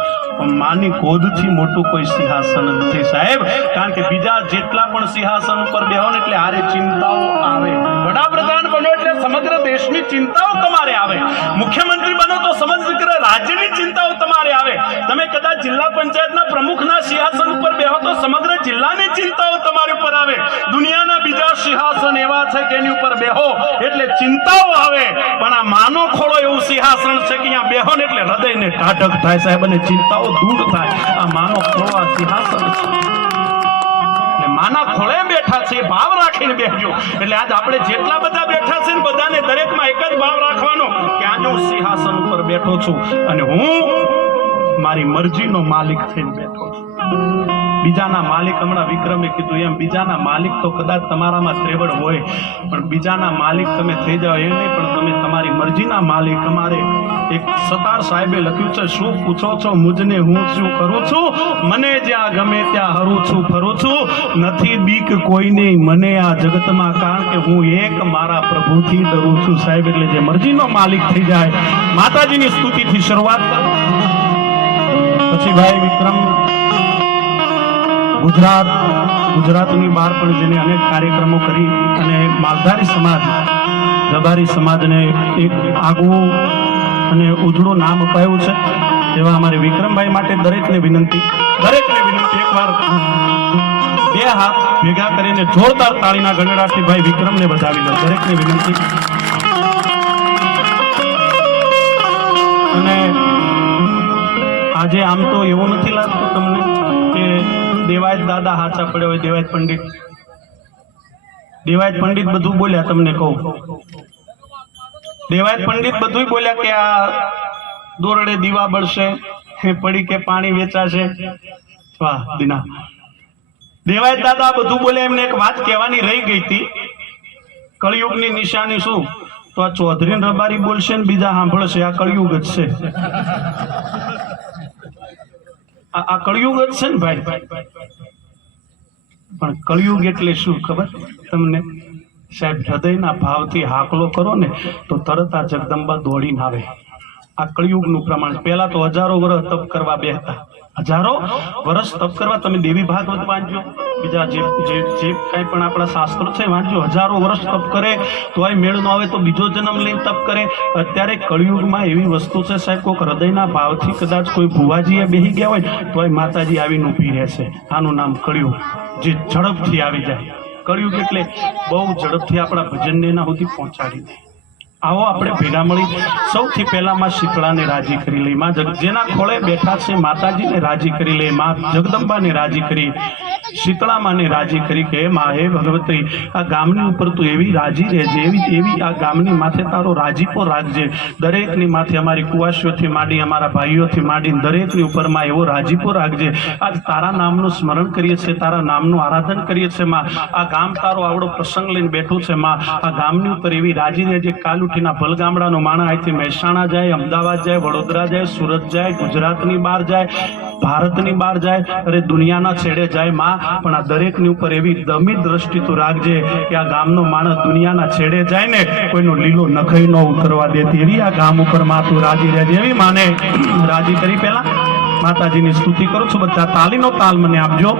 માની ગોદથી મોટું કોઈ સિંહાસન નથી સાહેબ. કારણ કે બીજા જેટલા પણ સિંહાસન ઉપર બેહો ને એટલે હારે ચિંતાઓ આવે. વડાપ્રધાન બનો એટલે સમગ્ર દેશની ચિંતાઓ તમારે આવે. મુખ્યમંત્રી બનો તો સમગ્ર રાજ્યની ચિંતાઓ તમારે આવે. તમે કદાચ જિલ્લા પંચાયતના પ્રમુખના સિંહાસન ઉપર બેહો તો સમગ્ર જિલ્લાની ચિંતાઓ તમારી ઉપર આવે. દુનિયાના બીજા સિંહાસન એવા છે કે એની ઉપર બેહો એટલે ચિંતાઓ આવે, પણ આ માનો ખોળો એવું સિંહાસન છે કે અહીંયા બેહો ને એટલે હૃદયને ટાઢક થાય સાહેબ, અને ચિંતાઓ દૂર થાય. આ માનો ખોળો આ સિંહાસન છે. એટલે માના ખોળે બેઠા છે, ભાવ રાખીને બેસજો. એટલે આજ આપણે જેટલા બધા બેઠા છે ને બધાને દરેકમાં એક જ ભાવ રાખવાનો કે આજે હું સિંહાસન ઉપર બેઠો છું અને હું મારી મરજીનો માલિક થઈને બેઠો છું. બીજાના માલિક, હમણાં વિક્રમે કીધું એમ, બીજાના માલિક તો કદાચ તમારામાં ત્રેવડ હોય, પણ બીજાના માલિક તમે થઈ જાઓ એ નહીં, પણ તમે તમારી મરજીના માલિક. અમારે એક સતાર સાહેબે લખ્યું છે, શું પૂછો છો મુજને, હું શું કરું છું, મને જ્યાં ગમે ત્યાં હરું છું ફરું છું, નથી બીક કોઈને મને આ જગતમાં, કારણ કે હું એક મારા પ્રભુથી ડરું છું સાહેબ. એટલે જે મરજીનો માલિક થઈ જાય, માતાજીની સ્તુતિથી શરૂઆત કરો. પછી ભાઈ વિક્રમ ગુજરાતની બહાર પણ જેને અનેક કાર્યક્રમો કરી અને માલધારી સમાજ, રબારી સમાજને એક આગવું અને ઉજળું નામ અપાયું છે, એવા અમારે વિક્રમભાઈ માટે દરેકને વિનંતી એકવાર બે હાથ ભેગા કરીને જોરદાર તાળીના ગણગડાટથી ભાઈ વિક્રમને વધાવી લો. દરેકને વિનંતી. અને આજે આમ તો એવું નથી લાગતું તમને કે દેવાયત દાદા હાચા પડ્યા હોય? દેવાયત પંડિત બધું બોલ્યા. તમને કહું, દેવાયત પંડિત બધું બોલ્યા કે આ દોરડે દીવા બળશે, પડી કે પાણી વેચાશે. વાહ દીના, દેવાયત દાદા બધું બોલ્યા. એમને એક વાત કહેવાની રહી ગઈ હતી, કળિયુગની નિશાની શું? તો આ ચૌધરી રબારી બોલશે ને બીજા સાંભળશે, આ કળિયુગ જ છે. આ કળિયુગ જ છે ને ભાઈ. પણ કળિયુગ એટલે શું ખબર તમને સાહેબ? હૃદયના ભાવથી હાકલો કરો ને તો તરત આ જગદંબા દોડીને આવે. આ કળિયુગનું પ્રમાણ. પહેલા તો હજારો વર્ષ તપ કરવા બેહતા, હજારો વર્ષ તપ કરવા. તમે દેવી ભાગવત વાંચજો, બીજા જે કાંઈ પણ આપણા શાસ્ત્રો છે વાંચજો. હજારો વર્ષ તપ કરે તોય મેળ ન આવે તો બીજો જન્મ લઈને તપ કરે. અત્યારે કળિયુગમાં એવી વસ્તુ છે સાહેબ, કોઈક હૃદયના ભાવથી કદાચ કોઈ ભુવાજીએ બેસી ગયા હોય તોય માતાજી આવીને ઊભી રહેશે. આનું નામ કળિયુગ, જે ઝડપથી આવી જાય. કળિયુગ એટલે બહુ ઝડપથી આપણા ભજનને એના સુધી પહોંચાડી દે. આવો આપણે ભેગા મળી સૌથી પહેલા માં શીતળાને રાજી કરી લઈ. માં જેના ખોળે બેઠા છે માતાજીને રાજી કરી લે. માં જગદંબાને રાજી કરી, શીતળા માને રાજી કરી કે માં હે ભગવતી, આ ગામની ઉપર તું એવી રાજી રહેજે, એવી આ ગામની માથે તારો રાજીપો રાખજે. દરેકની માથે, અમારી કુવાસીઓથી માંડી, અમારા ભાઈઓથી માંડીને દરેકની ઉપર માં એવો રાજીપો રાખજે. આજ તારા નામનું સ્મરણ કરીએ છીએ, તારા નામનું આરાધન કરીએ છીએ માં. આ ગામ તારો આવડો પ્રસંગ લઈને બેઠું છે માં. આ ગામની ઉપર એવી રાજી રહેજે. કાલ ઉઠીના ભલ ગામડાનો માણસ અહીંથી મહેસાણા જાય, અમદાવાદ જાય, વડોદરા જાય, સુરત જાય, ગુજરાતની બહાર જાય, ભારતની બહાર જાય, અરે દુનિયાના છેડે જાય માં. પણ આ દરેકની ઉપર એવી દમી દ્રષ્ટિ તું રાખજે કે આ ગામનો માણસ દુનિયાના છેડે જાય ને કોઈનો લીલો નખઈ ન ઉતરવા દેતી. એવી આ ગામ ઉપર માં તું રાજી રહેજે. એવી માને રાજી કરી. પહેલા માતાજીની સ્તુતિ કરું છું. બધા તાલીનો તાલ મને આપજો.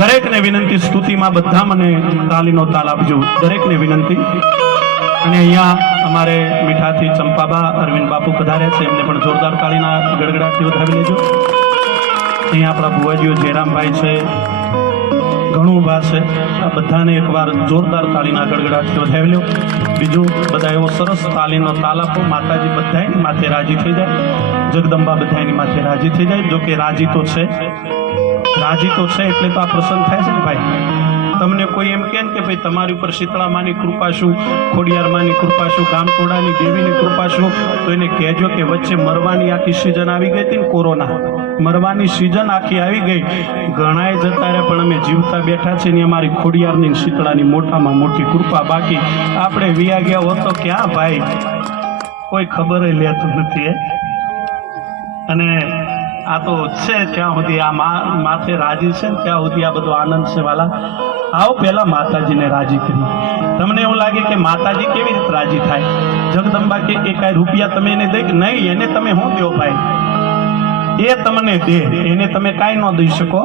દરેકને વિનંતી, સ્તુતિમાં બધા મને તાલીનો તાલ આપજો. દરેકને વિનંતી. અને અહીંયા અમારે મીઠાથી ચંપાબા અરવિંદ બાપુ પધાર્યા છે, એમને પણ જોરદાર તાળીના ગડગડાટથી વધાવી લેજો. અહીંયા આપણા ભુવાજીઓ જયરામભાઈ છે, ઘણું છે, આ બધાને એકવાર જોરદાર તાળીના ગડગડાટથી વધાવી લો. બીજું બધા એવો સરસ તાલીનો તાલ આપો. માતાજી બધાની માથે રાજી થઈ જાય, જગદંબા બધાની માથે રાજી થઈ જાય. જો કે રાજી તો છે એટલે તો આ પ્રસંગ થાય છે ને ભાઈ. તમને કોઈ એમ કે ભાઈ તમારી ઉપર શીતળા માની કૃપા શું, ખોડિયાર માની કૃપા શું, ગામટોડાની દેવીની કૃપા શું, તો એને કહેજો કે વચ્ચે મરવાની આખી સિઝન આવી ગઈ હતી ને, કોરોના મરવાની સિઝન આખી આવી ગઈ, ઘણાએ જતા રહ્યા, પણ અમે જીવતા બેઠા છે ને અમારી ખોડિયારની શીતળાની મોટામાં મોટી કૃપા. બાકી આપણે વિયા ગયા હોત તો ક્યાં ભાઈ, કોઈ ખબર લેતું નથી. અને આ તો છે ત્યાં સુધી આ માથે રાજી છે ને ત્યાં સુધી આ બધો આનંદ છે વાલા. આવો પહેલા માતાજીને રાજી કરી. તમને એવું લાગે કે માતાજી કેવી રીતે રાજી થાય? જગદંબા કે એ કાંઈ રૂપિયા તમે એને દઈ કે નહીં, એને તમે શું દો ભાઈ? એ તમને દે, એને તમે કાંઈ ન દઈ શકો,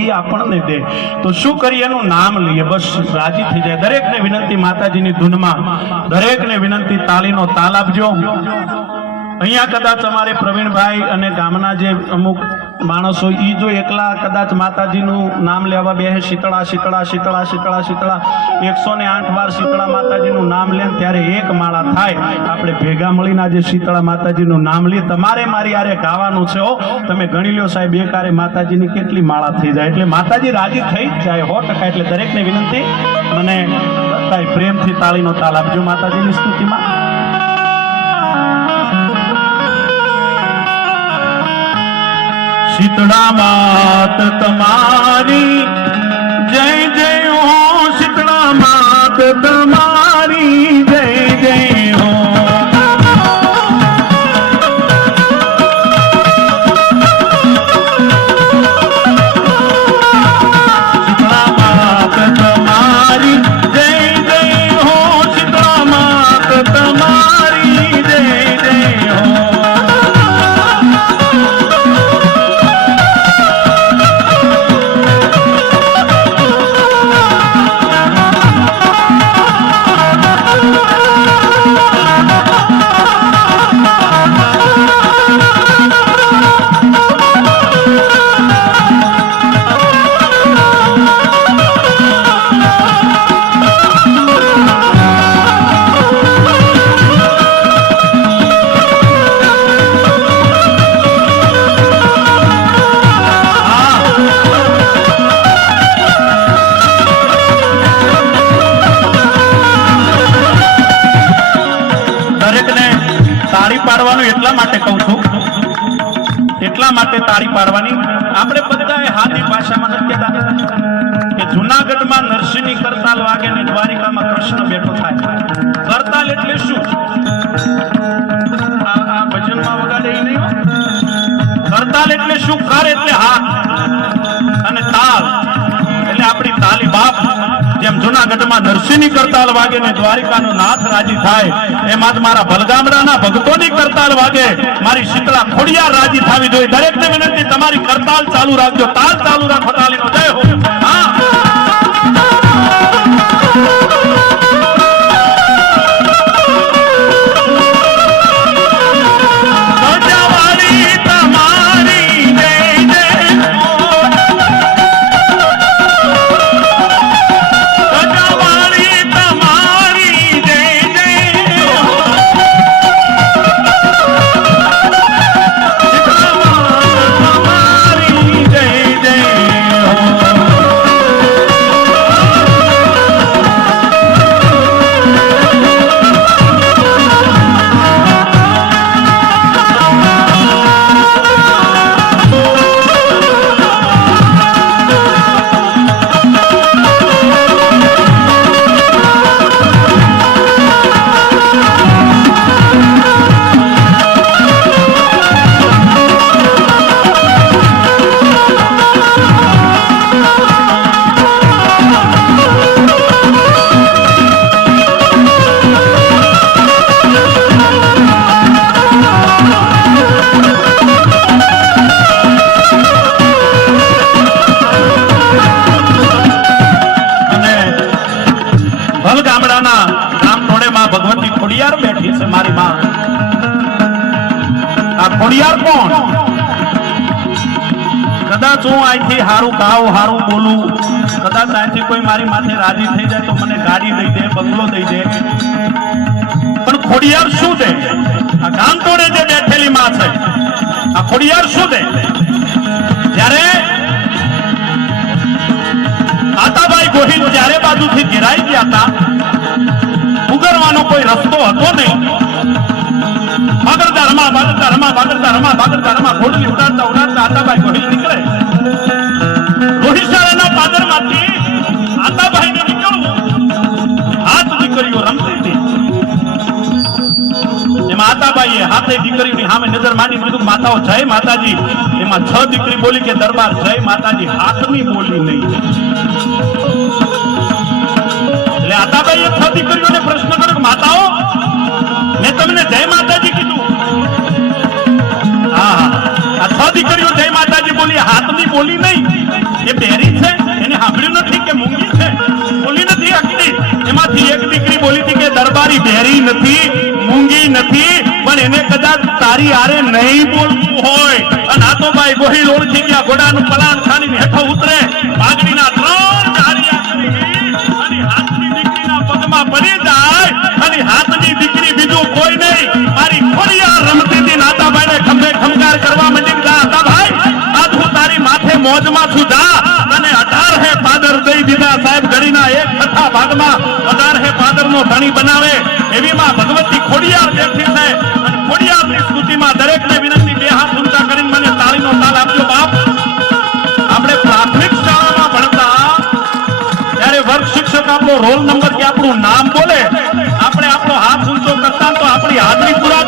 એ આપણને દે. તો શું કરીએ? એનું નામ લઈએ, બસ રાજી થઈ જાય. દરેકને વિનંતી, માતાજીની ધૂનમાં દરેકને વિનંતી, તાળીનો તાલ આપજો. અહીંયા કદાચ અમારે પ્રવીણભાઈ અને ગામના જે અમુક માણસો ઈ જો એકલા કદાચ માતાજીનું નામ લેવા બેસે, શીતળા શીતળા શીતળા શીતળા શીતળા 108 વાર શીતળા માતાજીનું નામ લે ત્યારે એક માળા થાય. આપણે ભેગા મળીને આજે શીતળા માતાજીનું નામ લઈએ. તમારે મારી આરે ગાવાનું છે હો. તમે ગણી લ્યો સાહેબ, એકારે માતાજીની કેટલી માળા થઈ જાય. એટલે માતાજી રાજી થઈ જ જાય 100%. એટલે દરેકને વિનંતી, મને બધાય પ્રેમથી તાળીનો તાલ આપજો માતાજીની સ્તુતિમાં. શીતળા માત તમારી જય જય હો, શીતળા માત તમારી જય જય હો. શીતળા માત તમારી જય જય હો, શીતળા માત તમારી જય જય હો. એટલા માટે કહું છું, એટલા માટે તાળી પાડવાની. આપણે બધાએ હાથી ભાષામાં નથી કહેતા કે જુનાગઢમાં નરસિંહની કરતાલ વાગે ને દ્વારિકામાં કૃષ્ણ બેઠો થાય. કરતાલ એટલે શું? આ ભજનમાં વગાડે એ નહીં હો. કરતાલ એટલે શું? કર એટલે હાથ અને તાલ એટલે આપણી તાલી બાપ. જેમ જુનાગઢમાં નરસિંહની કરતાલ વાગે ને દ્વારિકાનો નાથ રાજી થાય, એમાં જ મારા ભલગામડાના ભક્તોની કરતાલ વાગે, મારી શીતળા ખોડિયાર રાજી થવી જોઈએ. દરેકને વિનંતી, તમારી કરતાલ ચાલુ રાખજો, તાલ ચાલુ રાખો. તાલીનો જય હો. હા, ભગવતી ખોડિયાર બેઠી છે મારી માં. આ ખોડિયાર કોણ? કદાચ હું અહીંથી હારું ગાઉં, હારું બોલું, કદાચ અહીંથી કોઈ મારી માથે રાજી થઈ જાય તો મને ગાડી દઈ દે, બંગલો દઈ દે, પણ ખોડિયાર શું દે? આ ગામ તોડે જે બેઠેલી માં છે, આ ખોડિયાર શું દે? જ્યારે આતાભાઈ ગોહિલ ચારે બાજુથી ઘેરાઈ ગયા હતા, ઉગરવાનો કોઈ રસ્તો હતો નહીં. ભાગરદારમાં ઘોડલી ઉડાડતા ઉડાડતા આતાભાઈ ગોહિલ નીકળે. રોહિશાળાના પાદરમાંથી આતાભાઈને નીકળવું, હાથ દીકરીઓ રમતી હતી. એમાં આતાબાઈએ હાથે દીકરીની સામે નજર માંડી કીધું માતાઓ જય માતાજી. એમાં 6 દીકરી બોલી કે દરબાર જય માતાજી, હાથની બોલી નહીં. એટલે આતાબાઈએ 6 દીકરીઓને પ્રશ્ન કર્યો કે માતાઓ મેં તમને જય માતાજી કીધું? હા આ 6 દીકરીઓ જય માતાજી બોલી, હાથની બોલી નહીં. એ બેરી છે, એને સાંભળ્યું નથી કે મૂંગી છે, બોલી નથી શકતી. એમાંથી એક દીકરી બોલી હતી કે દરબારી બેરી નથી, મૂંગી નથી, પણ એને કદાચ તારી આરે નહીં બોલતું હોય. અને આ તો ભાઈ ગોહિલ ઓળખી ગયા, ઘોડાનું પલાણ ખાની હેઠો ઉતરે, પાઘડીના 3 ધારિયા કરી અને હાથની દીકરીના પગમાં પડી જાય. અને હાથની દીકરી બીજું કોઈ નહીં, મારી ખોડિયાર રમતી હતી. નાતાભાઈને ખંભે ખમકાર કરવા માંડી ગયા, આતાભાઈ આજ હું તારી માથે મોજમાં છું, જા. અને 18 હે પાદર દઈ દીધા સાહેબ, ઘડીના 1/6 ભાગમાં 18 હે પાદરનો ધણી બનાવે એવી માં ભગવતી ખોડિયાર બેઠી છે. અને ખોડિયારની સ્તુતિમાં દરેકને વિનંતી, 2 હાથ ઊંચા કરીને મને તાળીનો તાલ આપજો બાપ. આપણે પ્રાથમિક શાળામાં ભણતા ત્યારે વર્ગ શિક્ષક આપણો રોલ નંબર કે આપણું નામ બોલે, આપણે આપણો હાથ ઊંચો કરતા તો આપણી હાજરી પુરા